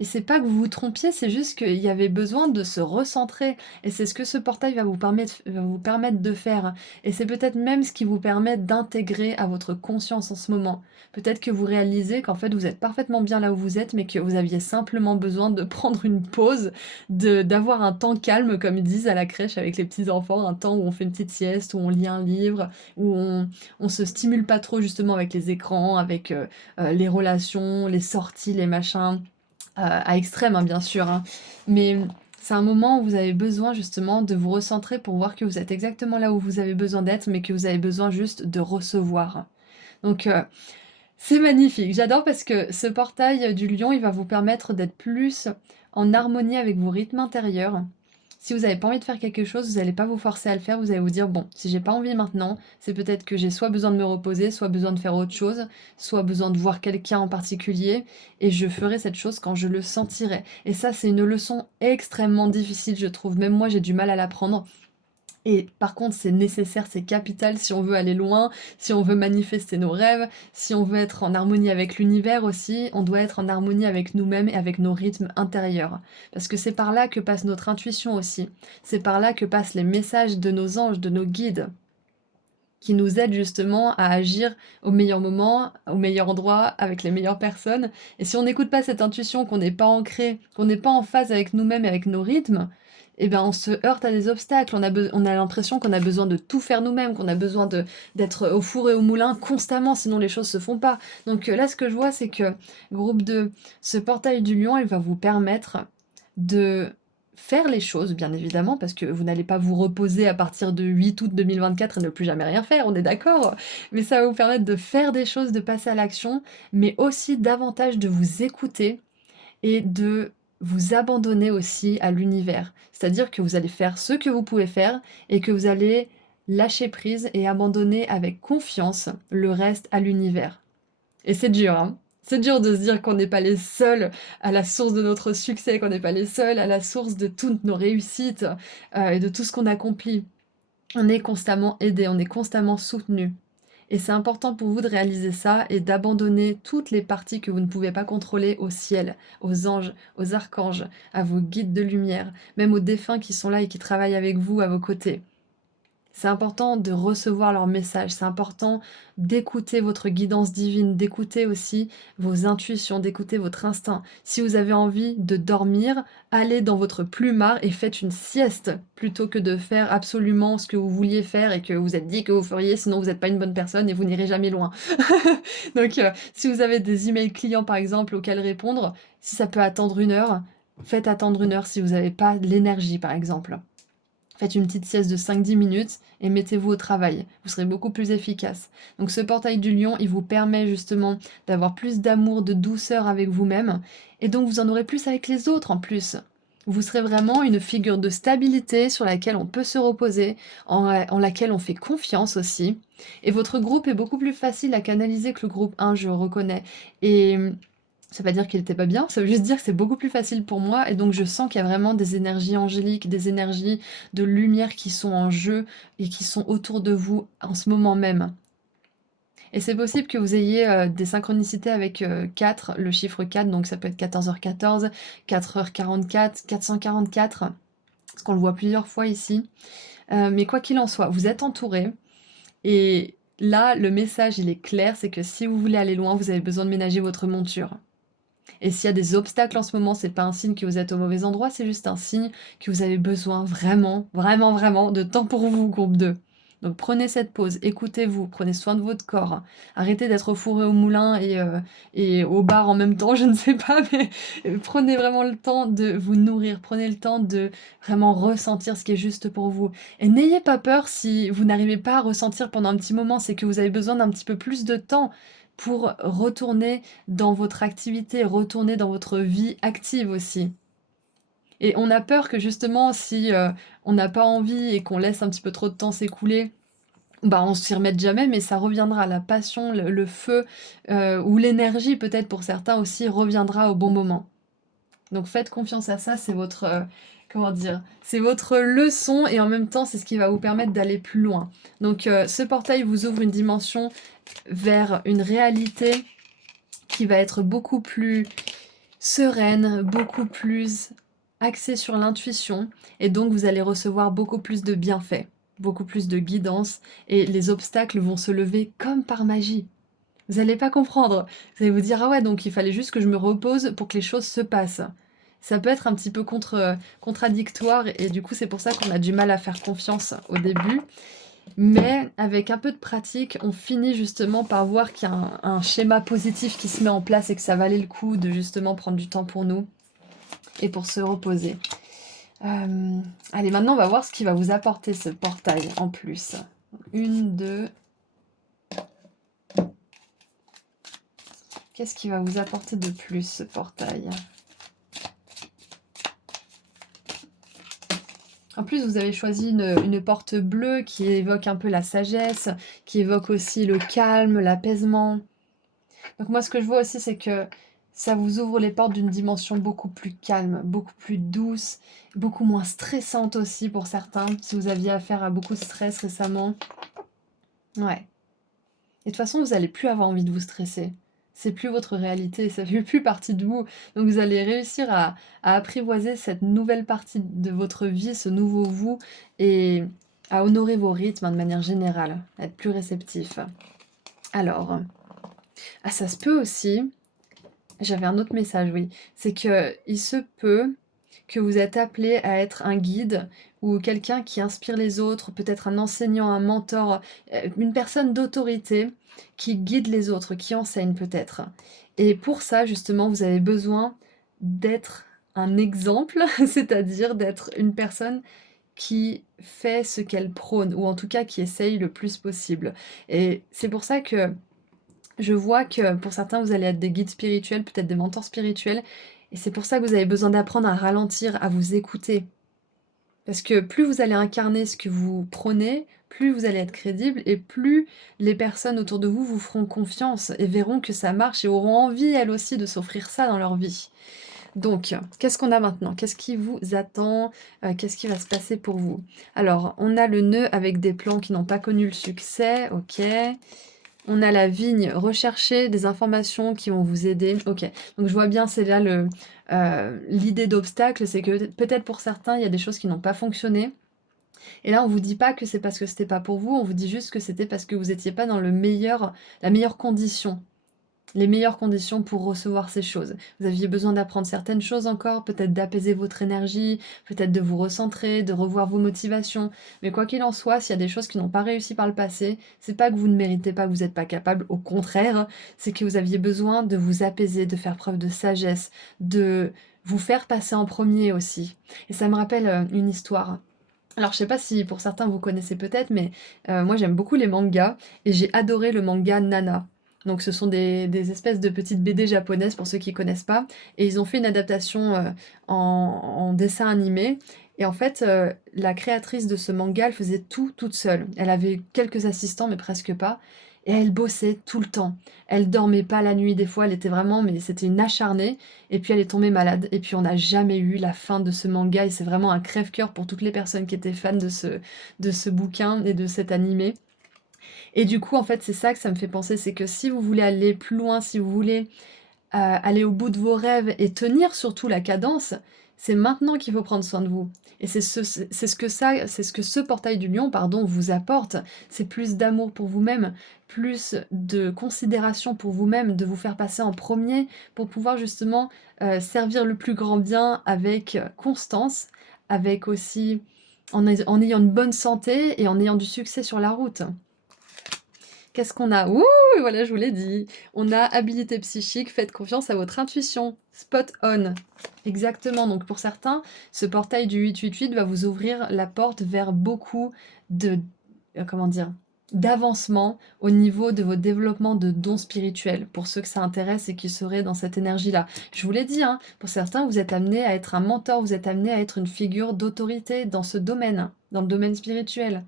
Et c'est pas que vous vous trompiez, c'est juste qu'il y avait besoin de se recentrer et c'est ce que ce portail va vous permettre de faire et c'est peut-être même ce qui vous permet d'intégrer à votre conscience en ce moment. Peut-être que vous réalisez qu'en fait vous êtes parfaitement bien là où vous êtes, mais que vous aviez simplement besoin de prendre une pause, d'avoir un temps calme, comme ils disent à la crèche avec les petits enfants, un temps où on fait une petite sieste, où on lit un livre, où on se stimule pas trop justement avec les écrans, avec les relations, les sorties, les machins, à extrême, hein, bien sûr, hein. Mais c'est un moment où vous avez besoin justement de vous recentrer pour voir que vous êtes exactement là où vous avez besoin d'être, mais que vous avez besoin juste de recevoir. Donc c'est magnifique, j'adore parce que ce portail du lion, il va vous permettre d'être plus en harmonie avec vos rythmes intérieurs. Si vous n'avez pas envie de faire quelque chose, vous n'allez pas vous forcer à le faire, vous allez vous dire, bon, si j'ai pas envie maintenant, c'est peut-être que j'ai soit besoin de me reposer, soit besoin de faire autre chose, soit besoin de voir quelqu'un en particulier, et je ferai cette chose quand je le sentirai. Et ça, c'est une leçon extrêmement difficile, je trouve. Même moi, j'ai du mal à l'apprendre. Et par contre, c'est nécessaire, c'est capital si on veut aller loin, si on veut manifester nos rêves, si on veut être en harmonie avec l'univers aussi, on doit être en harmonie avec nous-mêmes et avec nos rythmes intérieurs. Parce que c'est par là que passe notre intuition aussi. C'est par là que passent les messages de nos anges, de nos guides, qui nous aident justement à agir au meilleur moment, au meilleur endroit, avec les meilleures personnes. Et si on n'écoute pas cette intuition, qu'on n'est pas ancré, qu'on n'est pas en phase avec nous-mêmes et avec nos rythmes, eh ben on se heurte à des obstacles. On a l'impression qu'on a besoin de tout faire nous-mêmes, qu'on a besoin d'être au four et au moulin constamment, sinon les choses se font pas. Donc là, ce que je vois, c'est que groupe 2, ce portail du lion, il va vous permettre de faire les choses, bien évidemment, parce que vous n'allez pas vous reposer à partir de 8 août 2024 et ne plus jamais rien faire, on est d'accord? Mais ça va vous permettre de faire des choses, de passer à l'action, mais aussi davantage de vous écouter et de vous abandonner aussi à l'univers. C'est-à-dire que vous allez faire ce que vous pouvez faire et que vous allez lâcher prise et abandonner avec confiance le reste à l'univers. Et c'est dur, hein. C'est dur de se dire qu'on n'est pas les seuls à la source de notre succès, qu'on n'est pas les seuls à la source de toutes nos réussites, et de tout ce qu'on accomplit. On est constamment aidé, on est constamment soutenu. Et c'est important pour vous de réaliser ça et d'abandonner toutes les parties que vous ne pouvez pas contrôler au ciel, aux anges, aux archanges, à vos guides de lumière, même aux défunts qui sont là et qui travaillent avec vous à vos côtés. C'est important de recevoir leurs messages, c'est important d'écouter votre guidance divine, d'écouter aussi vos intuitions, d'écouter votre instinct. Si vous avez envie de dormir, allez dans votre plumard et faites une sieste plutôt que de faire absolument ce que vous vouliez faire et que vous êtes dit que vous feriez, sinon vous n'êtes pas une bonne personne et vous n'irez jamais loin. Donc si vous avez des emails clients par exemple auxquels répondre, si ça peut attendre 1 heure, faites attendre 1 heure si vous n'avez pas l'énergie par exemple. Faites une petite sieste de 5-10 minutes et mettez-vous au travail. Vous serez beaucoup plus efficace. Donc ce portail du lion, il vous permet justement d'avoir plus d'amour, de douceur avec vous-même. Et donc vous en aurez plus avec les autres en plus. Vous serez vraiment une figure de stabilité sur laquelle on peut se reposer, en laquelle on fait confiance aussi. Et votre groupe est beaucoup plus facile à canaliser que le groupe 1, je reconnais. Et ça veut pas dire qu'il était pas bien, ça veut juste dire que c'est beaucoup plus facile pour moi et donc je sens qu'il y a vraiment des énergies angéliques, des énergies de lumière qui sont en jeu et qui sont autour de vous en ce moment même. Et c'est possible que vous ayez des synchronicités avec 4, le chiffre 4, donc ça peut être 14h14, 4h44, 444, parce qu'on le voit plusieurs fois ici. Mais quoi qu'il en soit, vous êtes entouré et là, le message, il est clair, c'est que si vous voulez aller loin, vous avez besoin de ménager votre monture. Et s'il y a des obstacles en ce moment, c'est pas un signe que vous êtes au mauvais endroit, c'est juste un signe que vous avez besoin vraiment, vraiment, vraiment de temps pour vous, groupe 2. Donc prenez cette pause, écoutez-vous, prenez soin de votre corps. Arrêtez d'être au four et au moulin et au bar en même temps, je ne sais pas, mais prenez vraiment le temps de vous nourrir, prenez le temps de vraiment ressentir ce qui est juste pour vous. Et n'ayez pas peur si vous n'arrivez pas à ressentir pendant un petit moment, c'est que vous avez besoin d'un petit peu plus de temps pour retourner dans votre activité, retourner dans votre vie active aussi. Et on a peur que justement, si on n'a pas envie et qu'on laisse un petit peu trop de temps s'écouler, bah on s'y remette jamais, mais ça reviendra. La passion, le feu ou l'énergie peut-être pour certains aussi reviendra au bon moment. Donc faites confiance à ça, c'est votre, comment dire? C'est votre leçon et en même temps, c'est ce qui va vous permettre d'aller plus loin. Donc ce portail vous ouvre une dimension vers une réalité qui va être beaucoup plus sereine, beaucoup plus axée sur l'intuition, et donc vous allez recevoir beaucoup plus de bienfaits, beaucoup plus de guidance, et les obstacles vont se lever comme par magie. Vous n'allez pas comprendre. Vous allez vous dire, ah ouais, donc il fallait juste que je me repose pour que les choses se passent. Ça peut être un petit peu contradictoire, et du coup c'est pour ça qu'on a du mal à faire confiance au début. Mais avec un peu de pratique, on finit justement par voir qu'il y a un schéma positif qui se met en place et que ça valait le coup de justement prendre du temps pour nous et pour se reposer. Allez, maintenant on va voir ce qui va vous apporter ce portail en plus. 1, 2. Qu'est-ce qui va vous apporter de plus ce portail? En plus, vous avez choisi une porte bleue qui évoque un peu la sagesse, qui évoque aussi le calme, l'apaisement. Donc moi, ce que je vois aussi, c'est que ça vous ouvre les portes d'une dimension beaucoup plus calme, beaucoup plus douce, beaucoup moins stressante aussi pour certains, si vous aviez affaire à beaucoup de stress récemment. Ouais. Et de toute façon, vous n'allez plus avoir envie de vous stresser. C'est plus votre réalité, ça fait plus partie de vous. Donc vous allez réussir à apprivoiser cette nouvelle partie de votre vie, ce nouveau vous, et à honorer vos rythmes hein, de manière générale, à être plus réceptif. Alors, ah ça se peut aussi, j'avais un autre message, oui, c'est que il se peut que vous êtes appelé à être un guide ou quelqu'un qui inspire les autres, peut-être un enseignant, un mentor, une personne d'autorité qui guide les autres, qui enseigne peut-être. Et pour ça, justement, vous avez besoin d'être un exemple, c'est-à-dire d'être une personne qui fait ce qu'elle prône, ou en tout cas qui essaye le plus possible. Et c'est pour ça que je vois que pour certains, vous allez être des guides spirituels, peut-être des mentors spirituels, Et c'est pour ça que vous avez besoin d'apprendre à ralentir, à vous écouter. Parce que plus vous allez incarner ce que vous prônez, plus vous allez être crédible et plus les personnes autour de vous vous feront confiance et verront que ça marche et auront envie, elles aussi, de s'offrir ça dans leur vie. Donc, qu'est-ce qu'on a maintenant? Qu'est-ce qui vous attend? Qu'est-ce qui va se passer pour vous? Alors, on a le nœud avec des plans qui n'ont pas connu le succès, OK. On a la vigne, rechercher des informations qui vont vous aider. OK, donc je vois bien, c'est là l'idée d'obstacle, c'est que peut-être pour certains, il y a des choses qui n'ont pas fonctionné. Et là, on vous dit pas que c'est parce que c'était pas pour vous, on vous dit juste que c'était parce que vous étiez pas dans la meilleure condition. Les meilleures conditions pour recevoir ces choses. Vous aviez besoin d'apprendre certaines choses encore, peut-être d'apaiser votre énergie, peut-être de vous recentrer, de revoir vos motivations. Mais quoi qu'il en soit, s'il y a des choses qui n'ont pas réussi par le passé, c'est pas que vous ne méritez pas, que vous n'êtes pas capable, au contraire, c'est que vous aviez besoin de vous apaiser, de faire preuve de sagesse, de vous faire passer en premier aussi. Et ça me rappelle une histoire. Alors je sais pas si pour certains vous connaissez peut-être, mais moi j'aime beaucoup les mangas et j'ai adoré le manga Nana. Donc ce sont des espèces de petites BD japonaises pour ceux qui connaissent pas et ils ont fait une adaptation, en dessin animé et en fait, la créatrice de ce manga, elle faisait tout toute seule. Elle avait quelques assistants mais presque pas et elle bossait tout le temps. Elle dormait pas la nuit des fois, elle était vraiment mais c'était une acharnée et puis elle est tombée malade et puis on n'a jamais eu la fin de ce manga et c'est vraiment un crève-cœur pour toutes les personnes qui étaient fans de ce bouquin et de cet animé. Et du coup, en fait, c'est ça que ça me fait penser, c'est que si vous voulez aller plus loin, si vous voulez aller au bout de vos rêves et tenir surtout la cadence, c'est maintenant qu'il faut prendre soin de vous. Et c'est ce que ce portail du lion, pardon, vous apporte. C'est plus d'amour pour vous-même, plus de considération pour vous-même, de vous faire passer en premier pour pouvoir justement servir le plus grand bien avec constance, avec aussi en ayant une bonne santé et en ayant du succès sur la route. Qu'est-ce qu'on a? Ouh! Voilà, je vous l'ai dit. On a habilité psychique, faites confiance à votre intuition. Spot on. Exactement. Donc pour certains, ce portail du 888 va vous ouvrir la porte vers beaucoup de, comment dire, d'avancement au niveau de votre développement de dons spirituels, pour ceux que ça intéresse et qui seraient dans cette énergie-là. Je vous l'ai dit, hein, pour certains, vous êtes amené à être un mentor, vous êtes amené à être une figure d'autorité dans ce domaine, dans le domaine spirituel.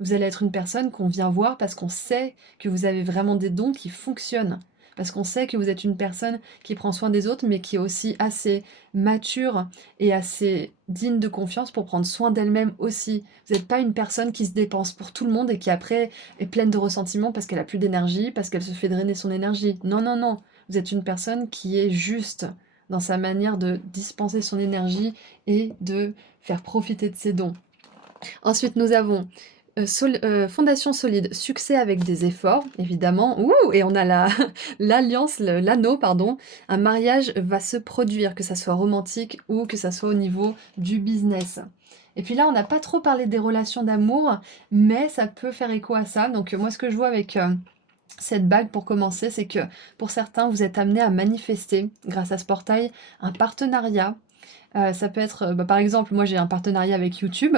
Vous allez être une personne qu'on vient voir parce qu'on sait que vous avez vraiment des dons qui fonctionnent. Parce qu'on sait que vous êtes une personne qui prend soin des autres, mais qui est aussi assez mature et assez digne de confiance pour prendre soin d'elle-même aussi. Vous n'êtes pas une personne qui se dépense pour tout le monde et qui après est pleine de ressentiment parce qu'elle a plus d'énergie, parce qu'elle se fait drainer son énergie. Non, non, non. Vous êtes une personne qui est juste dans sa manière de dispenser son énergie et de faire profiter de ses dons. Ensuite, nous avons fondation solide, succès avec des efforts, évidemment. Ouh! Et on a l'alliance, l'anneau, pardon. Un mariage va se produire, que ça soit romantique ou que ça soit au niveau du business. Et puis là, on n'a pas trop parlé des relations d'amour, mais ça peut faire écho à ça. Donc moi, ce que je vois avec cette bague pour commencer, c'est que pour certains, vous êtes amenés à manifester, grâce à ce portail, un partenariat. Ça peut être, bah, par exemple, moi j'ai un partenariat avec YouTube.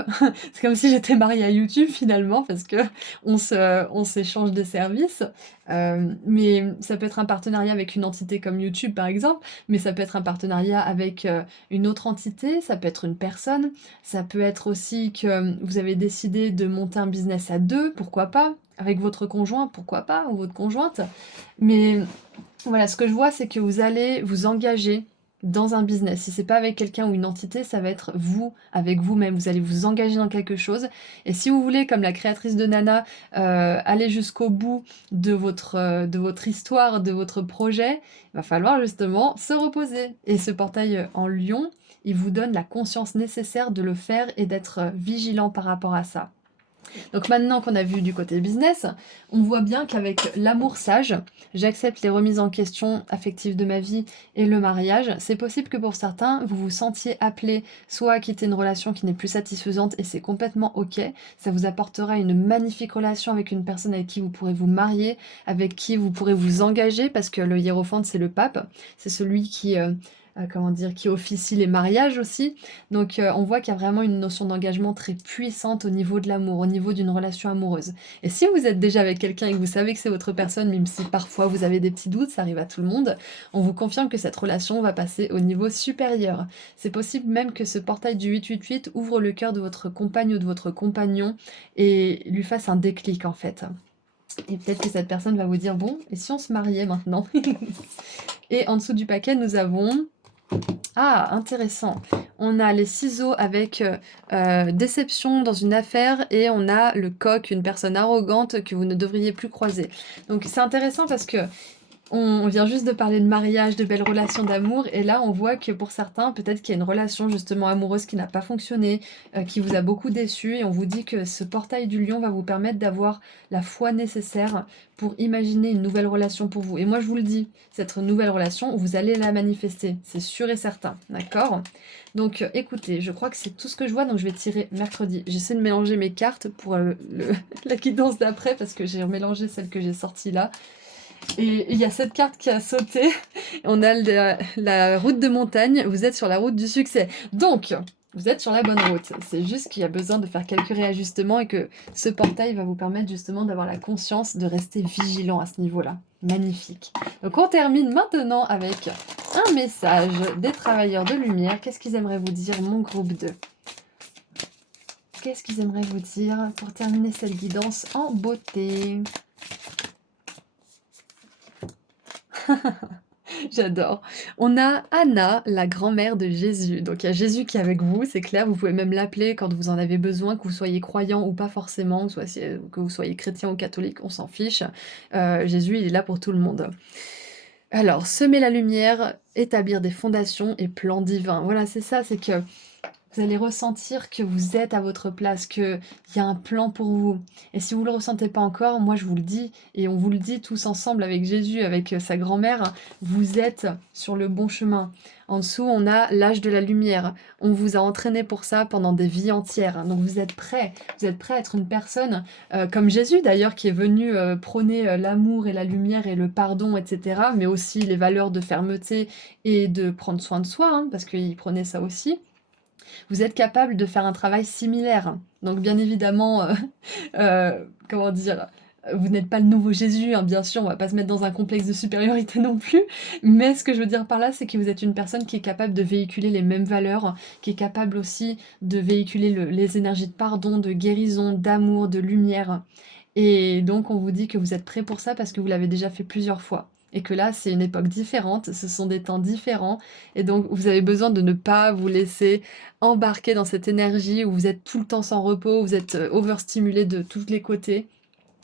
C'est comme si j'étais mariée à YouTube finalement parce qu'on s'échange des services. Mais ça peut être un partenariat avec une entité comme YouTube par exemple, mais ça peut être un partenariat avec, une autre entité, ça peut être une personne, ça peut être aussi que, vous avez décidé de monter un business à 2, pourquoi pas? Avec votre conjoint, pourquoi pas? Ou votre conjointe. Mais voilà, ce que je vois, c'est que vous allez vous engager dans un business. Si c'est pas avec quelqu'un ou une entité, ça va être vous, avec vous-même. Vous allez vous engager dans quelque chose. Et si vous voulez, comme la créatrice de Nana, aller jusqu'au bout de votre histoire, de votre projet, il va falloir justement se reposer. Et ce portail en lion, il vous donne la conscience nécessaire de le faire et d'être vigilant par rapport à ça. Donc maintenant qu'on a vu du côté business, on voit bien qu'avec l'amour sage, j'accepte les remises en question affectives de ma vie et le mariage. C'est possible que pour certains, vous vous sentiez appelé soit à quitter une relation qui n'est plus satisfaisante et c'est complètement ok. Ça vous apportera une magnifique relation avec une personne avec qui vous pourrez vous marier, avec qui vous pourrez vous engager parce que le hiérophante c'est le pape, c'est celui qui comment dire? Qui officie les mariages aussi. Donc on voit qu'il y a vraiment une notion d'engagement très puissante au niveau de l'amour, au niveau d'une relation amoureuse. Et si vous êtes déjà avec quelqu'un et que vous savez que c'est votre personne, même si parfois vous avez des petits doutes, ça arrive à tout le monde, on vous confirme que cette relation va passer au niveau supérieur. C'est possible même que ce portail du 888 ouvre le cœur de votre compagne ou de votre compagnon et lui fasse un déclic en fait. Et peut-être que cette personne va vous dire: «Bon, et si on se mariait maintenant?» Et en dessous du paquet, nous avons ah, intéressant. On a les ciseaux avec, déception dans une affaire et on a le coq, une personne arrogante que vous ne devriez plus croiser. Donc c'est intéressant parce que on vient juste de parler de mariage, de belles relations d'amour et là, on voit que pour certains, peut-être qu'il y a une relation justement amoureuse qui n'a pas fonctionné, qui vous a beaucoup déçu et on vous dit que ce portail du lion va vous permettre d'avoir la foi nécessaire pour imaginer une nouvelle relation pour vous. Et moi, je vous le dis, cette nouvelle relation, vous allez la manifester, c'est sûr et certain, d'accord? Donc écoutez, je crois que c'est tout ce que je vois, donc je vais tirer mercredi. J'essaie de mélanger mes cartes pour, la guidance d'après parce que j'ai mélangé celle que j'ai sortie là. Et il y a cette carte qui a sauté. On a la route de montagne. Vous êtes sur la route du succès. Donc, vous êtes sur la bonne route. C'est juste qu'il y a besoin de faire quelques réajustements et que ce portail va vous permettre justement d'avoir la conscience de rester vigilant à ce niveau-là. Magnifique. Donc, on termine maintenant avec un message des travailleurs de lumière. Qu'est-ce qu'ils aimeraient vous dire, mon groupe 2? Qu'est-ce qu'ils aimeraient vous dire pour terminer cette guidance en beauté? J'adore. On a Anna, la grand-mère de Jésus. Donc il y a Jésus qui est avec vous, c'est clair. Vous pouvez même l'appeler quand vous en avez besoin, que vous soyez croyant ou pas forcément, que vous soyez chrétien ou catholique, on s'en fiche. Jésus, il est là pour tout le monde. Alors, semer la lumière, établir des fondations et plan divin. Voilà, c'est ça, c'est que vous allez ressentir que vous êtes à votre place, qu'il y a un plan pour vous. Et si vous ne le ressentez pas encore, moi je vous le dis, et on vous le dit tous ensemble avec Jésus, avec sa grand-mère, vous êtes sur le bon chemin. En dessous, on a l'âge de la lumière. On vous a entraîné pour ça pendant des vies entières. Donc vous êtes prêts. Vous êtes prêts à être une personne comme Jésus d'ailleurs, qui est venu prôner l'amour et la lumière et le pardon, etc. Mais aussi les valeurs de fermeté et de prendre soin de soi, hein, parce qu'il prenait ça aussi. Vous êtes capable de faire un travail similaire. Donc bien évidemment, comment dire? Vous n'êtes pas le nouveau Jésus, hein, bien sûr, on va pas se mettre dans un complexe de supériorité non plus. Mais ce que je veux dire par là, c'est que vous êtes une personne qui est capable de véhiculer les mêmes valeurs, qui est capable aussi de véhiculer les énergies de pardon, de guérison, d'amour, de lumière. Et donc on vous dit que vous êtes prêt pour ça parce que vous l'avez déjà fait plusieurs fois. Et que là, c'est une époque différente, ce sont des temps différents. Et donc, vous avez besoin de ne pas vous laisser embarquer dans cette énergie où vous êtes tout le temps sans repos, vous êtes overstimulé de tous les côtés.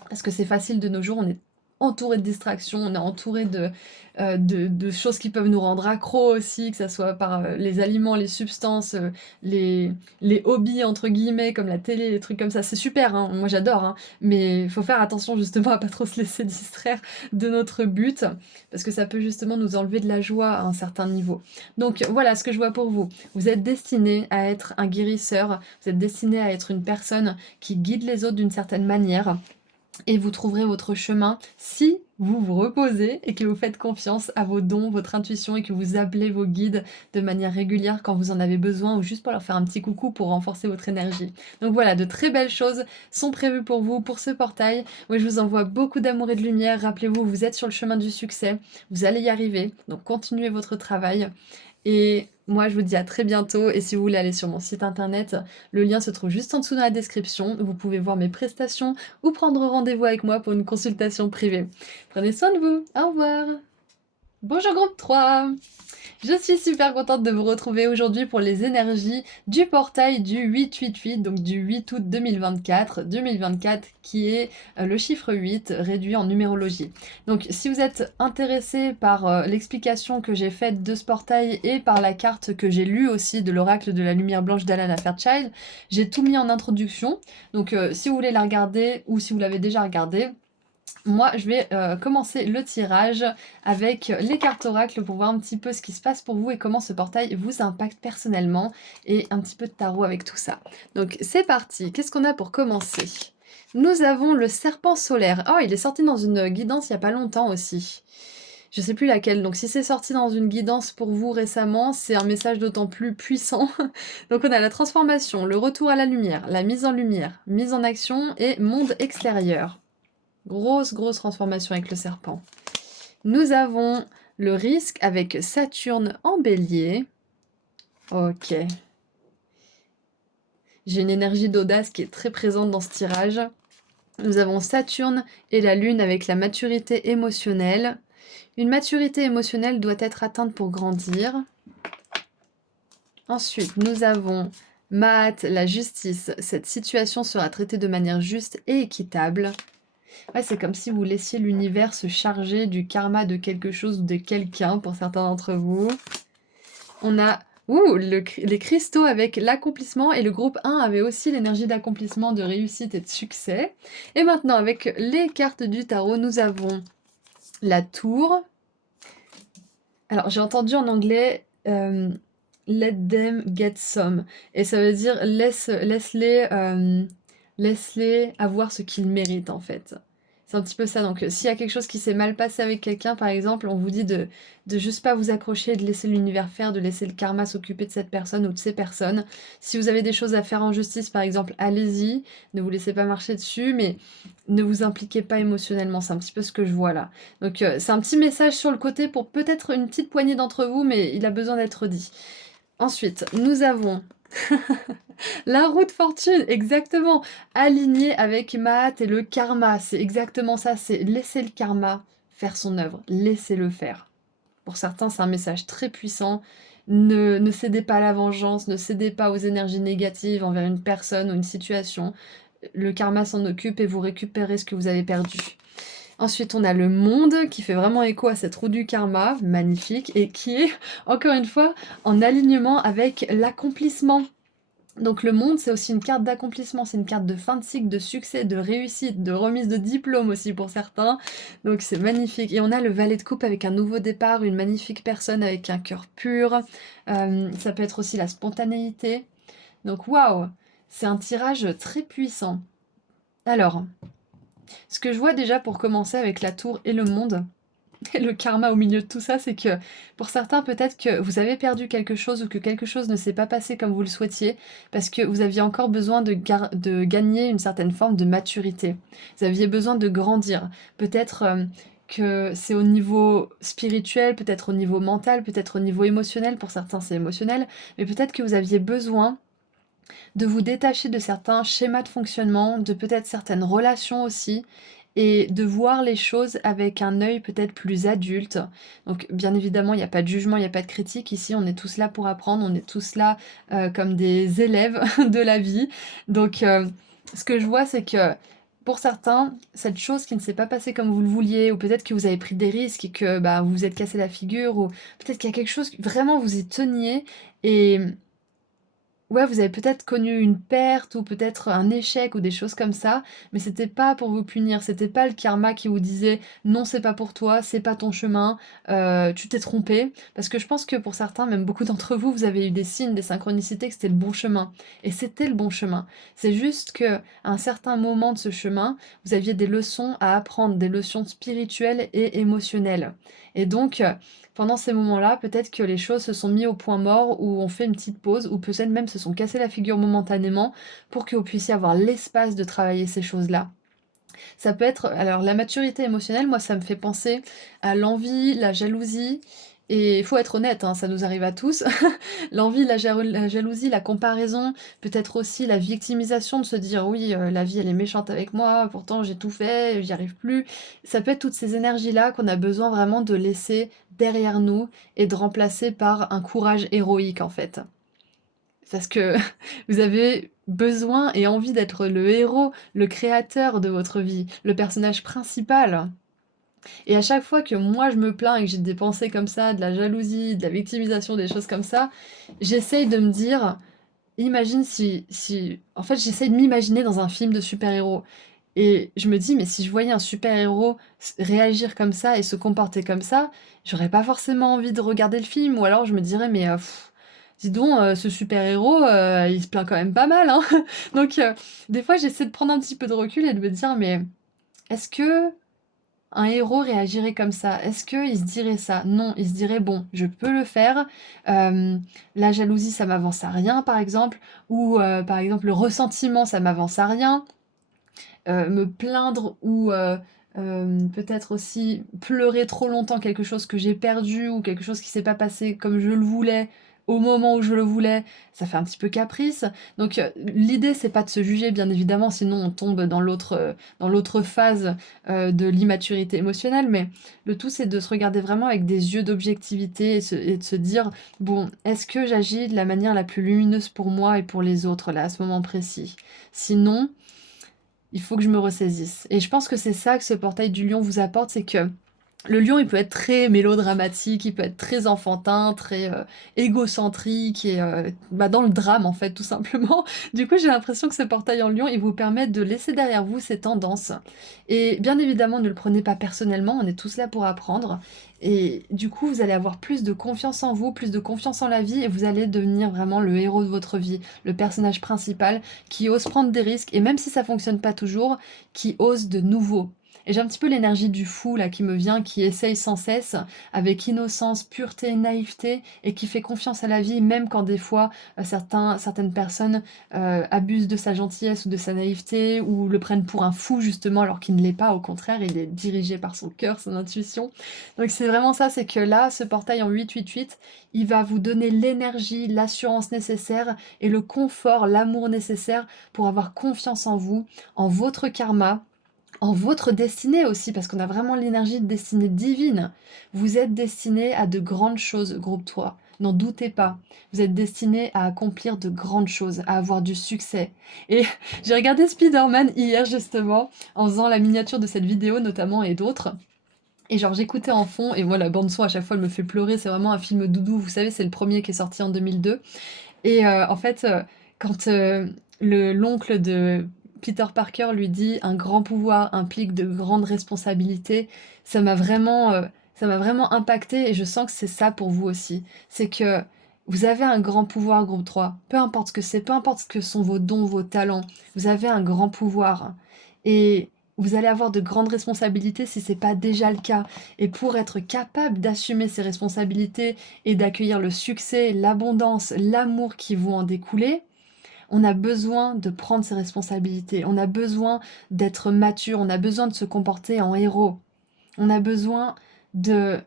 Parce que c'est facile de nos jours, on est entouré de distractions, on est entouré de choses qui peuvent nous rendre accros aussi, que ça soit par les aliments, les substances, les hobbies entre guillemets, comme la télé, les trucs comme ça. C'est super, hein, moi j'adore, hein, mais il faut faire attention justement à pas trop se laisser distraire de notre but, parce que ça peut justement nous enlever de la joie à un certain niveau. Donc voilà ce que je vois pour vous. Vous êtes destiné à être un guérisseur, vous êtes destiné à être une personne qui guide les autres d'une certaine manière. Et vous trouverez votre chemin si vous vous reposez et que vous faites confiance à vos dons, votre intuition et que vous appelez vos guides de manière régulière quand vous en avez besoin ou juste pour leur faire un petit coucou pour renforcer votre énergie. Donc voilà, de très belles choses sont prévues pour vous, pour ce portail. Moi, je vous envoie beaucoup d'amour et de lumière. Rappelez-vous, vous êtes sur le chemin du succès. Vous allez y arriver. Donc continuez votre travail. Et moi, je vous dis à très bientôt. Et si vous voulez aller sur mon site internet, le lien se trouve juste en dessous dans la description. Vous pouvez voir mes prestations ou prendre rendez-vous avec moi pour une consultation privée. Prenez soin de vous. Au revoir. Bonjour groupe 3. Je suis super contente de vous retrouver aujourd'hui pour les énergies du portail du 888, donc du 8 août 2024, 2024 qui est le chiffre 8 réduit en numérologie. Donc si vous êtes intéressé par l'explication que j'ai faite de ce portail et par la carte que j'ai lue aussi de l'oracle de la lumière blanche d'Alana Fairchild, j'ai tout mis en introduction. Donc si vous voulez la regarder ou si vous l'avez déjà regardée, moi, je vais commencer le tirage avec les cartes oracles pour voir un petit peu ce qui se passe pour vous et comment ce portail vous impacte personnellement et un petit peu de tarot avec tout ça. Donc c'est parti, qu'est-ce qu'on a pour commencer? Nous avons le serpent solaire. Oh, il est sorti dans une guidance il n'y a pas longtemps aussi. Je sais plus laquelle, donc si c'est sorti dans une guidance pour vous récemment, c'est un message d'autant plus puissant. Donc on a la transformation, le retour à la lumière, la mise en lumière, mise en action et monde extérieur. Grosse, grosse transformation avec le serpent. Nous avons le risque avec Saturne en bélier. Ok. J'ai une énergie d'audace qui est très présente dans ce tirage. Nous avons Saturne et la Lune avec la maturité émotionnelle. Une maturité émotionnelle doit être atteinte pour grandir. Ensuite, nous avons Maat, la justice. Cette situation sera traitée de manière juste et équitable. Ouais, c'est comme si vous laissiez l'univers se charger du karma de quelque chose ou de quelqu'un pour certains d'entre vous. On a les cristaux avec l'accomplissement et le groupe 1 avait aussi l'énergie d'accomplissement, de réussite et de succès. Et maintenant, avec les cartes du tarot, nous avons la tour. Alors, j'ai entendu en anglais let them get some. Et ça veut dire laisse-les avoir ce qu'ils méritent en fait. C'est un petit peu ça. Donc, s'il y a quelque chose qui s'est mal passé avec quelqu'un, par exemple, on vous dit de juste pas vous accrocher, de laisser l'univers faire, de laisser le karma s'occuper de cette personne ou de ces personnes. Si vous avez des choses à faire en justice, par exemple, allez-y. Ne vous laissez pas marcher dessus, mais ne vous impliquez pas émotionnellement. C'est un petit peu ce que je vois là. Donc, c'est un petit message sur le côté pour peut-être une petite poignée d'entre vous, mais il a besoin d'être dit. Ensuite, nous avons la roue de fortune, exactement, alignée avec Maat et le karma. C'est exactement ça, c'est laisser le karma faire son œuvre, laissez-le faire. Pour certains, c'est un message très puissant. Ne cédez pas à la vengeance, ne cédez pas aux énergies négatives envers une personne ou une situation. Le karma s'en occupe et vous récupérez ce que vous avez perdu. Ensuite, on a le monde qui fait vraiment écho à cette roue du karma, magnifique, et qui est, encore une fois, en alignement avec l'accomplissement. Donc le monde, c'est aussi une carte d'accomplissement, c'est une carte de fin de cycle, de succès, de réussite, de remise de diplôme aussi pour certains. Donc c'est magnifique. Et on a le valet de coupe avec un nouveau départ, une magnifique personne avec un cœur pur. Ça peut être aussi la spontanéité. Donc waouh, c'est un tirage très puissant. Alors, ce que je vois déjà pour commencer avec la tour et le monde, et le karma au milieu de tout ça, c'est que pour certains, peut-être que vous avez perdu quelque chose ou que quelque chose ne s'est pas passé comme vous le souhaitiez parce que vous aviez encore besoin de gagner une certaine forme de maturité. Vous aviez besoin de grandir. Peut-être que c'est au niveau spirituel, peut-être au niveau mental, peut-être au niveau émotionnel. Pour certains, c'est émotionnel. Mais peut-être que vous aviez besoin de vous détacher de certains schémas de fonctionnement, de peut-être certaines relations aussi, et de voir les choses avec un œil peut-être plus adulte. Donc bien évidemment, il n'y a pas de jugement, il n'y a pas de critique. Ici, on est tous là pour apprendre, on est tous là comme des élèves de la vie. Donc ce que je vois, c'est que pour certains, cette chose qui ne s'est pas passée comme vous le vouliez, ou peut-être que vous avez pris des risques et que bah, vous vous êtes cassé la figure, ou peut-être qu'il y a quelque chose, vraiment vous y teniez, et ouais, vous avez peut-être connu une perte ou peut-être un échec ou des choses comme ça, mais c'était pas pour vous punir, c'était pas le karma qui vous disait non, c'est pas pour toi, c'est pas ton chemin, tu t'es trompé. Parce que je pense que pour certains, même beaucoup d'entre vous, vous avez eu des signes, des synchronicités que c'était le bon chemin. Et c'était le bon chemin. C'est juste que à un certain moment de ce chemin, vous aviez des leçons à apprendre, des leçons spirituelles et émotionnelles. Et donc, pendant ces moments-là, peut-être que les choses se sont mis au point mort ou on fait une petite pause ou peut-être même se sont cassés la figure momentanément pour que vous puissiez avoir l'espace de travailler ces choses-là. Ça peut être, alors la maturité émotionnelle, moi ça me fait penser à l'envie, la jalousie, et il faut être honnête, hein, ça nous arrive à tous. L'envie, la jalousie, la comparaison, peut-être aussi la victimisation de se dire oui, la vie elle est méchante avec moi, pourtant j'ai tout fait, j'y arrive plus. Ça peut être toutes ces énergies-là qu'on a besoin vraiment de laisser derrière nous et de remplacer par un courage héroïque en fait. Parce que vous avez besoin et envie d'être le héros, le créateur de votre vie, le personnage principal. Et à chaque fois que moi je me plains et que j'ai des pensées comme ça, de la jalousie, de la victimisation, des choses comme ça, j'essaye de me dire, imagine si... En fait, j'essaye de m'imaginer dans un film de super-héros. Et je me dis, mais si je voyais un super-héros réagir comme ça et se comporter comme ça, j'aurais pas forcément envie de regarder le film. Ou alors je me dirais, mais dis donc, ce super-héros, il se plaint quand même pas mal, hein. Donc des fois, j'essaie de prendre un petit peu de recul et de me dire, mais est-ce que un héros réagirait comme ça? Est-ce qu'il se dirait ça? Non, il se dirait: «Bon, je peux le faire, la jalousie ça m'avance à rien» par exemple, ou par exemple le ressentiment ça m'avance à rien. Me plaindre ou peut-être aussi pleurer trop longtemps quelque chose que j'ai perdu ou quelque chose qui s'est pas passé comme je le voulais, au moment où je le voulais, ça fait un petit peu caprice. Donc l'idée c'est pas de se juger bien évidemment, sinon on tombe dans l'autre phase, de l'immaturité émotionnelle, mais le tout c'est de se regarder vraiment avec des yeux d'objectivité et de se dire: «Bon, est-ce que j'agis de la manière la plus lumineuse pour moi et pour les autres là, à ce moment précis? Sinon, il faut que je me ressaisisse» et je pense que c'est ça que ce portail du lion vous apporte, c'est que le lion, il peut être très mélodramatique, il peut être très enfantin, très, égocentrique et bah, dans le drame, en fait, tout simplement. Du coup, j'ai l'impression que ce portail en lion, il vous permet de laisser derrière vous ces tendances et bien évidemment, ne le prenez pas personnellement, on est tous là pour apprendre et du coup, vous allez avoir plus de confiance en vous, plus de confiance en la vie et vous allez devenir vraiment le héros de votre vie, le personnage principal qui ose prendre des risques et même si ça fonctionne pas toujours, qui ose de nouveau. Et j'ai un petit peu l'énergie du fou là qui me vient, qui essaye sans cesse, avec innocence, pureté, naïveté, et qui fait confiance à la vie, même quand des fois certaines personnes abusent de sa gentillesse ou de sa naïveté, ou le prennent pour un fou justement, alors qu'il ne l'est pas, au contraire, il est dirigé par son cœur, son intuition. Donc c'est vraiment ça, c'est que là, ce portail en 888, il va vous donner l'énergie, l'assurance nécessaire et le confort, l'amour nécessaire pour avoir confiance en vous, en votre karma, en votre destinée aussi, parce qu'on a vraiment l'énergie de destinée divine. Vous êtes destiné à de grandes choses, groupe 3. N'en doutez pas. Vous êtes destiné à accomplir de grandes choses, à avoir du succès. Et j'ai regardé Spider-Man hier justement, en faisant la miniature de cette vidéo notamment et d'autres. Et genre j'écoutais en fond, et moi la bande son à chaque fois elle me fait pleurer, c'est vraiment un film doudou, vous savez, c'est le premier qui est sorti en 2002. Et en fait, quand, l'oncle de Peter Parker lui dit: «Un grand pouvoir implique de grandes responsabilités», ça m'a vraiment impactée et je sens que c'est ça pour vous aussi. C'est que vous avez un grand pouvoir, groupe 3. Peu importe ce que c'est, peu importe ce que sont vos dons, vos talents, vous avez un grand pouvoir et vous allez avoir de grandes responsabilités si c'est pas déjà le cas et pour être capable d'assumer ces responsabilités et d'accueillir le succès, l'abondance, l'amour qui vont en découler, on a besoin de prendre ses responsabilités, on a besoin d'être mature, on a besoin de se comporter en héros. On a besoin de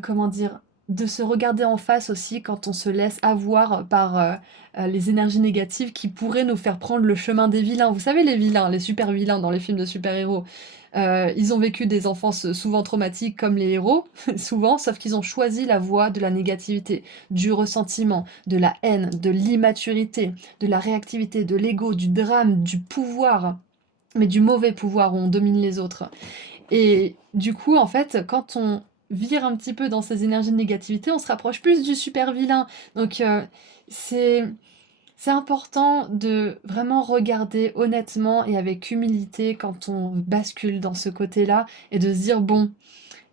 comment dire? De se regarder en face aussi quand on se laisse avoir par, les énergies négatives qui pourraient nous faire prendre le chemin des vilains. Vous savez les vilains, les super vilains dans les films de super-héros? Ils ont vécu des enfances souvent traumatiques comme les héros, souvent, sauf qu'ils ont choisi la voie de la négativité, du ressentiment, de la haine, de l'immaturité, de la réactivité, de l'ego, du drame, du pouvoir, mais du mauvais pouvoir où on domine les autres. Et du coup, en fait, quand on vire un petit peu dans ces énergies de négativité, on se rapproche plus du super vilain. Donc c'est c'est important de vraiment regarder honnêtement et avec humilité quand on bascule dans ce côté-là et de se dire: «Bon,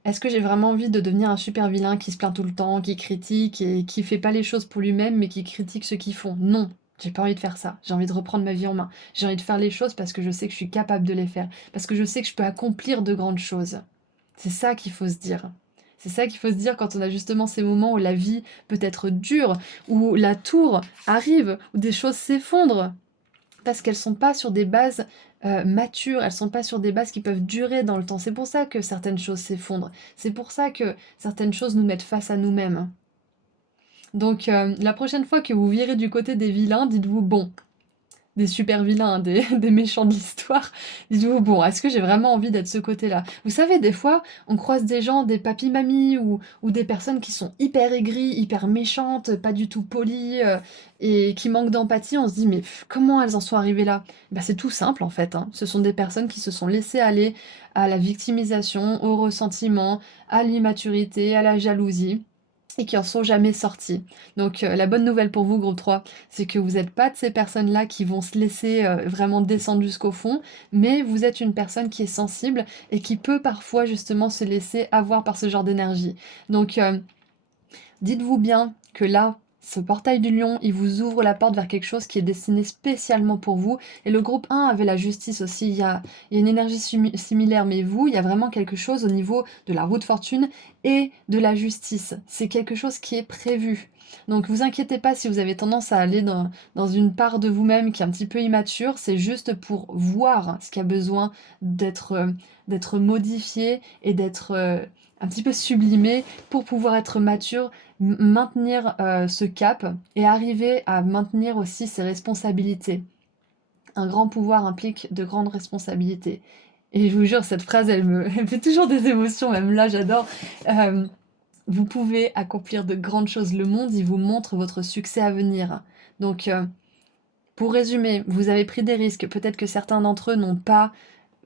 est-ce que j'ai vraiment envie de devenir un super vilain qui se plaint tout le temps, qui critique et qui fait pas les choses pour lui-même, mais qui critique ceux qui font? Non, j'ai pas envie de faire ça. J'ai envie de reprendre ma vie en main. J'ai envie de faire les choses parce que je sais que je suis capable de les faire, parce que je sais que je peux accomplir de grandes choses». C'est ça qu'il faut se dire. C'est ça qu'il faut se dire quand on a justement ces moments où la vie peut être dure, où la tour arrive, où des choses s'effondrent. Parce qu'elles sont pas sur des bases, matures, elles sont pas sur des bases qui peuvent durer dans le temps. C'est pour ça que certaines choses s'effondrent. C'est pour ça que certaines choses nous mettent face à nous-mêmes. Donc la prochaine fois que vous virez du côté des vilains, dites-vous: «Bon, des super vilains, hein, des des méchants de l'histoire. Dites-vous: «Bon, est-ce que j'ai vraiment envie d'être ce côté-là?» Vous savez, des fois, on croise des gens, des papis-mamies ou des personnes qui sont hyper aigries, hyper méchantes, pas du tout polies, et qui manquent d'empathie. On se dit: «Mais comment elles en sont arrivées là?» Bah, c'est tout simple, en fait, hein. Ce sont des personnes qui se sont laissées aller à la victimisation, au ressentiment, à l'immaturité, à la jalousie et qui en sont jamais sortis. Donc la bonne nouvelle pour vous, groupe 3, c'est que vous êtes pas de ces personnes-là qui vont se laisser, vraiment descendre jusqu'au fond, mais vous êtes une personne qui est sensible et qui peut parfois justement se laisser avoir par ce genre d'énergie. Donc dites-vous bien que là, Ce portail du lion, il vous ouvre la porte vers quelque chose qui est destiné spécialement pour vous. Et le groupe 1 avait la justice aussi. Il y a une énergie similaire, mais vous, il y a vraiment quelque chose au niveau de la roue de fortune et de la justice. C'est quelque chose qui est prévu. Donc vous inquiétez pas si vous avez tendance à aller dans une part de vous-même qui est un petit peu immature, c'est juste pour voir ce qui a besoin d'être modifié et d'être un petit peu sublimé pour pouvoir être mature, maintenir ce cap et arriver à maintenir aussi ses responsabilités. Un grand pouvoir implique de grandes responsabilités. Et je vous jure, cette phrase, elle me fait toujours des émotions, même là, j'adore. Euh, vous pouvez accomplir de grandes choses. Le monde, il vous montre votre succès à venir. Donc, pour résumer, vous avez pris des risques. Peut-être que certains d'entre eux n'ont pas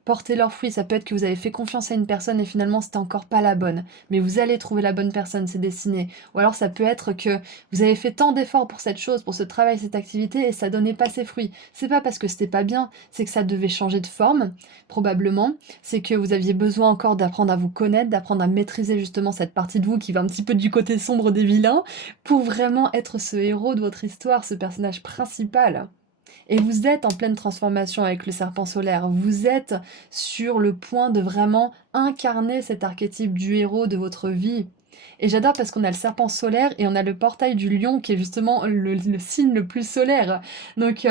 porter leurs fruits. Ça peut être que vous avez fait confiance à une personne et finalement c'était encore pas la bonne. Mais vous allez trouver la bonne personne, c'est destiné. Ou alors ça peut être que vous avez fait tant d'efforts pour cette chose, pour ce travail, cette activité et ça donnait pas ses fruits. C'est pas parce que c'était pas bien, c'est que ça devait changer de forme, probablement. C'est que vous aviez besoin encore d'apprendre à vous connaître, d'apprendre à maîtriser justement cette partie de vous qui va un petit peu du côté sombre des vilains pour vraiment être ce héros de votre histoire, ce personnage principal. Et vous êtes en pleine transformation avec le serpent solaire. Vous êtes sur le point de vraiment incarner cet archétype du héros de votre vie. Et j'adore parce qu'on a le serpent solaire et on a le portail du lion qui est justement le signe le plus solaire. Donc,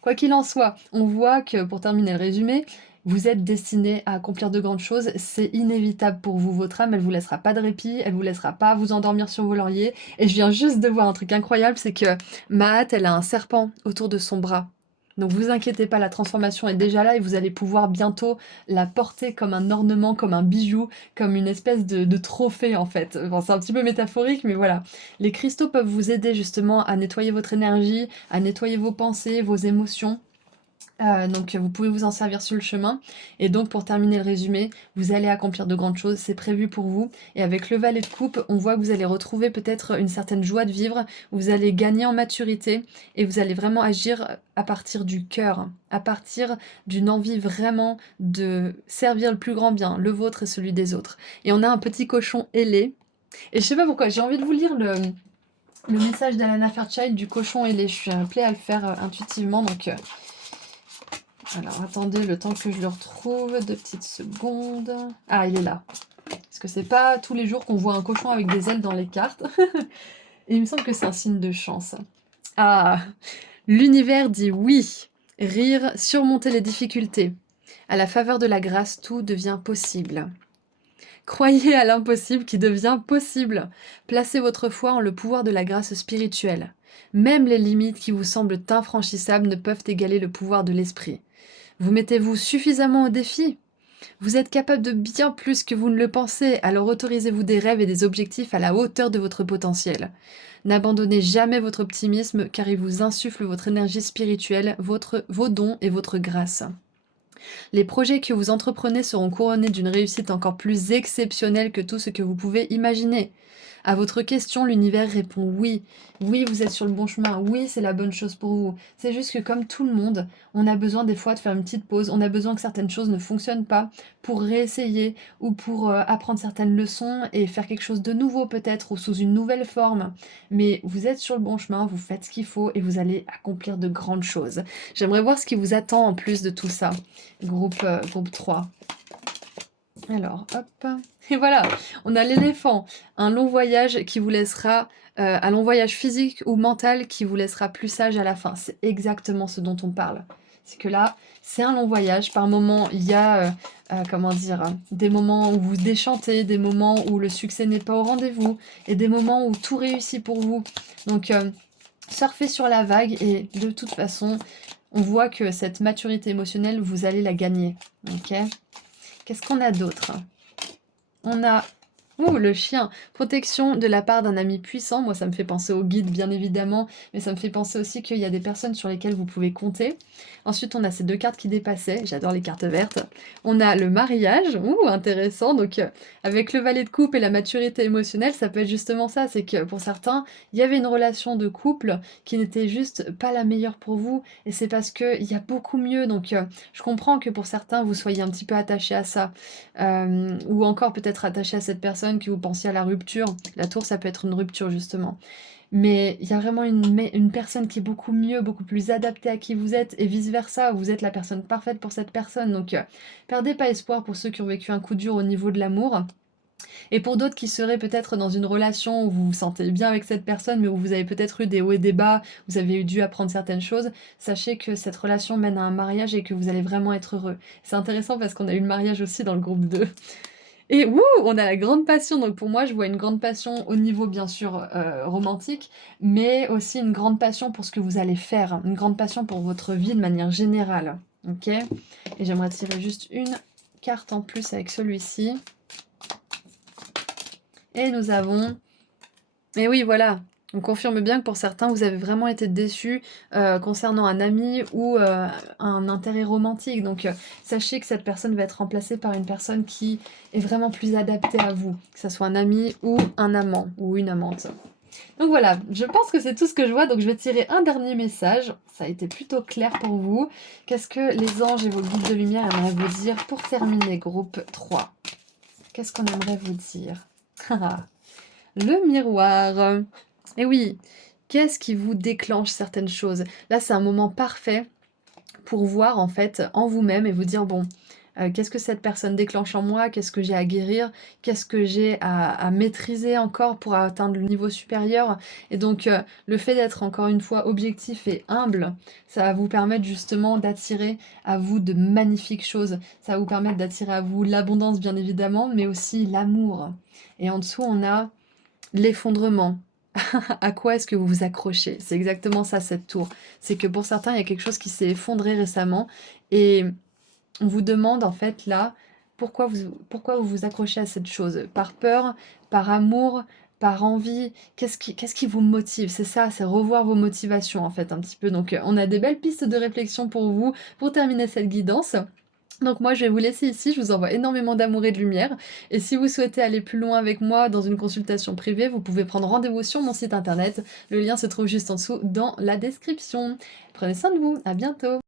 quoi qu'il en soit, on voit que, pour terminer le résumé, vous êtes destiné à accomplir de grandes choses, c'est inévitable pour vous. Votre âme, elle vous laissera pas de répit, elle vous laissera pas vous endormir sur vos lauriers. Et je viens juste de voir un truc incroyable, c'est que Mahat, elle a un serpent autour de son bras. Donc vous inquiétez pas, la transformation est déjà là et vous allez pouvoir bientôt la porter comme un ornement, comme un bijou, comme une espèce de trophée en fait. Bon, c'est un petit peu métaphorique, mais voilà. Les cristaux peuvent vous aider justement à nettoyer votre énergie, à nettoyer vos pensées, vos émotions. Donc vous pouvez vous en servir sur le chemin. Et donc pour terminer le résumé, vous allez accomplir de grandes choses, c'est prévu pour vous. Et avec le valet de coupe, on voit que vous allez retrouver peut-être une certaine joie de vivre, vous allez gagner en maturité et vous allez vraiment agir à partir du cœur, à partir d'une envie vraiment de servir le plus grand bien, le vôtre et celui des autres. Et on a un petit cochon ailé. Et je sais pas pourquoi, j'ai envie de vous lire le message d'Alana Fairchild du cochon ailé. Je suis appelée à le faire intuitivement, donc... alors, attendez le temps que je le retrouve, 2 petites secondes. Ah, il est là. Parce que c'est pas tous les jours qu'on voit un cochon avec des ailes dans les cartes. Et il me semble que c'est un signe de chance. Ah, l'univers dit oui. Rire, surmonter les difficultés. À la faveur de la grâce, tout devient possible. Croyez à l'impossible qui devient possible. Placez votre foi en le pouvoir de la grâce spirituelle. Même les limites qui vous semblent infranchissables ne peuvent égaler le pouvoir de l'esprit. Vous mettez-vous suffisamment au défi? Vous êtes capable de bien plus que vous ne le pensez, alors autorisez-vous des rêves et des objectifs à la hauteur de votre potentiel. N'abandonnez jamais votre optimisme car il vous insuffle votre énergie spirituelle, vos dons et votre grâce. Les projets que vous entreprenez seront couronnés d'une réussite encore plus exceptionnelle que tout ce que vous pouvez imaginer. À votre question, l'univers répond oui. Oui, vous êtes sur le bon chemin. Oui, c'est la bonne chose pour vous. C'est juste que comme tout le monde, on a besoin des fois de faire une petite pause. On a besoin que certaines choses ne fonctionnent pas pour réessayer ou pour apprendre certaines leçons et faire quelque chose de nouveau peut-être ou sous une nouvelle forme. Mais vous êtes sur le bon chemin, vous faites ce qu'il faut et vous allez accomplir de grandes choses. J'aimerais voir ce qui vous attend en plus de tout ça. Groupe 3. Alors, hop. Et voilà, on a l'éléphant. Un long voyage qui vous laissera... un long voyage physique ou mental qui vous laissera plus sage à la fin. C'est exactement ce dont on parle. C'est que là, c'est un long voyage. Par moments, il y a, comment dire, des moments où vous déchantez, des moments où le succès n'est pas au rendez-vous, et des moments où tout réussit pour vous. Donc, surfez sur la vague, et de toute façon, on voit que cette maturité émotionnelle, vous allez la gagner. Ok ? Qu'est-ce qu'on a d'autre? On a... Ouh, le chien. Protection de la part d'un ami puissant. Moi, ça me fait penser au guide, bien évidemment, mais ça me fait penser aussi qu'il y a des personnes sur lesquelles vous pouvez compter. Ensuite, on a ces 2 cartes qui dépassaient. J'adore les cartes vertes. On a le mariage. Ouh, intéressant. Donc, avec le valet de coupe et la maturité émotionnelle, ça peut être justement ça. C'est que pour certains, il y avait une relation de couple qui n'était juste pas la meilleure pour vous. Et c'est parce qu'il y a beaucoup mieux. Donc, je comprends que pour certains, vous soyez un petit peu attachés à ça. Ou encore peut-être attachés à cette personne personne, que vous pensiez à la rupture. La tour, ça peut être une rupture justement. Mais il y a vraiment une personne qui est beaucoup mieux, beaucoup plus adaptée à qui vous êtes, et vice-versa, vous êtes la personne parfaite pour cette personne. Donc, perdez pas espoir pour ceux qui ont vécu un coup dur au niveau de l'amour. Et pour d'autres qui seraient peut-être dans une relation où vous vous sentez bien avec cette personne, mais où vous avez peut-être eu des hauts et des bas, vous avez dû apprendre certaines choses, sachez que cette relation mène à un mariage et que vous allez vraiment être heureux. C'est intéressant parce qu'on a eu le mariage aussi dans le groupe 2. Et wouh, on a la grande passion, donc pour moi je vois une grande passion au niveau bien sûr romantique, mais aussi une grande passion pour ce que vous allez faire, une grande passion pour votre vie de manière générale, ok? Et j'aimerais tirer juste une carte en plus avec celui-ci. Et nous avons... Et oui, voilà, on confirme bien que pour certains, vous avez vraiment été déçus concernant un ami ou un intérêt romantique. Donc, sachez que cette personne va être remplacée par une personne qui est vraiment plus adaptée à vous, que ce soit un ami ou un amant ou une amante. Donc voilà, je pense que c'est tout ce que je vois, donc je vais tirer un dernier message. Ça a été plutôt clair pour vous. Qu'est-ce que les anges et vos guides de lumière aimeraient vous dire pour terminer groupe 3? Qu'est-ce qu'on aimerait vous dire? Le miroir. Et oui, qu'est-ce qui vous déclenche certaines choses? Là, c'est un moment parfait pour voir en fait en vous-même et vous dire bon, qu'est-ce que cette personne déclenche en moi? Qu'est-ce que j'ai à guérir? Qu'est-ce que j'ai à maîtriser encore pour atteindre le niveau supérieur? Et donc, le fait d'être encore une fois objectif et humble, ça va vous permettre justement d'attirer à vous de magnifiques choses. Ça va vous permettre d'attirer à vous l'abondance bien évidemment, mais aussi l'amour. Et en dessous, on a l'effondrement. À quoi est-ce que vous vous accrochez? C'est exactement ça, cette tour. C'est que pour certains, il y a quelque chose qui s'est effondré récemment et on vous demande en fait là, pourquoi vous vous accrochez à cette chose? Par peur, par amour, par envie? Qu'est-ce qui vous motive? C'est ça, c'est revoir vos motivations en fait un petit peu. Donc on a des belles pistes de réflexion pour vous pour terminer cette guidance. Donc moi, je vais vous laisser ici, je vous envoie énormément d'amour et de lumière. Et si vous souhaitez aller plus loin avec moi dans une consultation privée, vous pouvez prendre rendez-vous sur mon site internet. Le lien se trouve juste en dessous dans la description. Prenez soin de vous, à bientôt!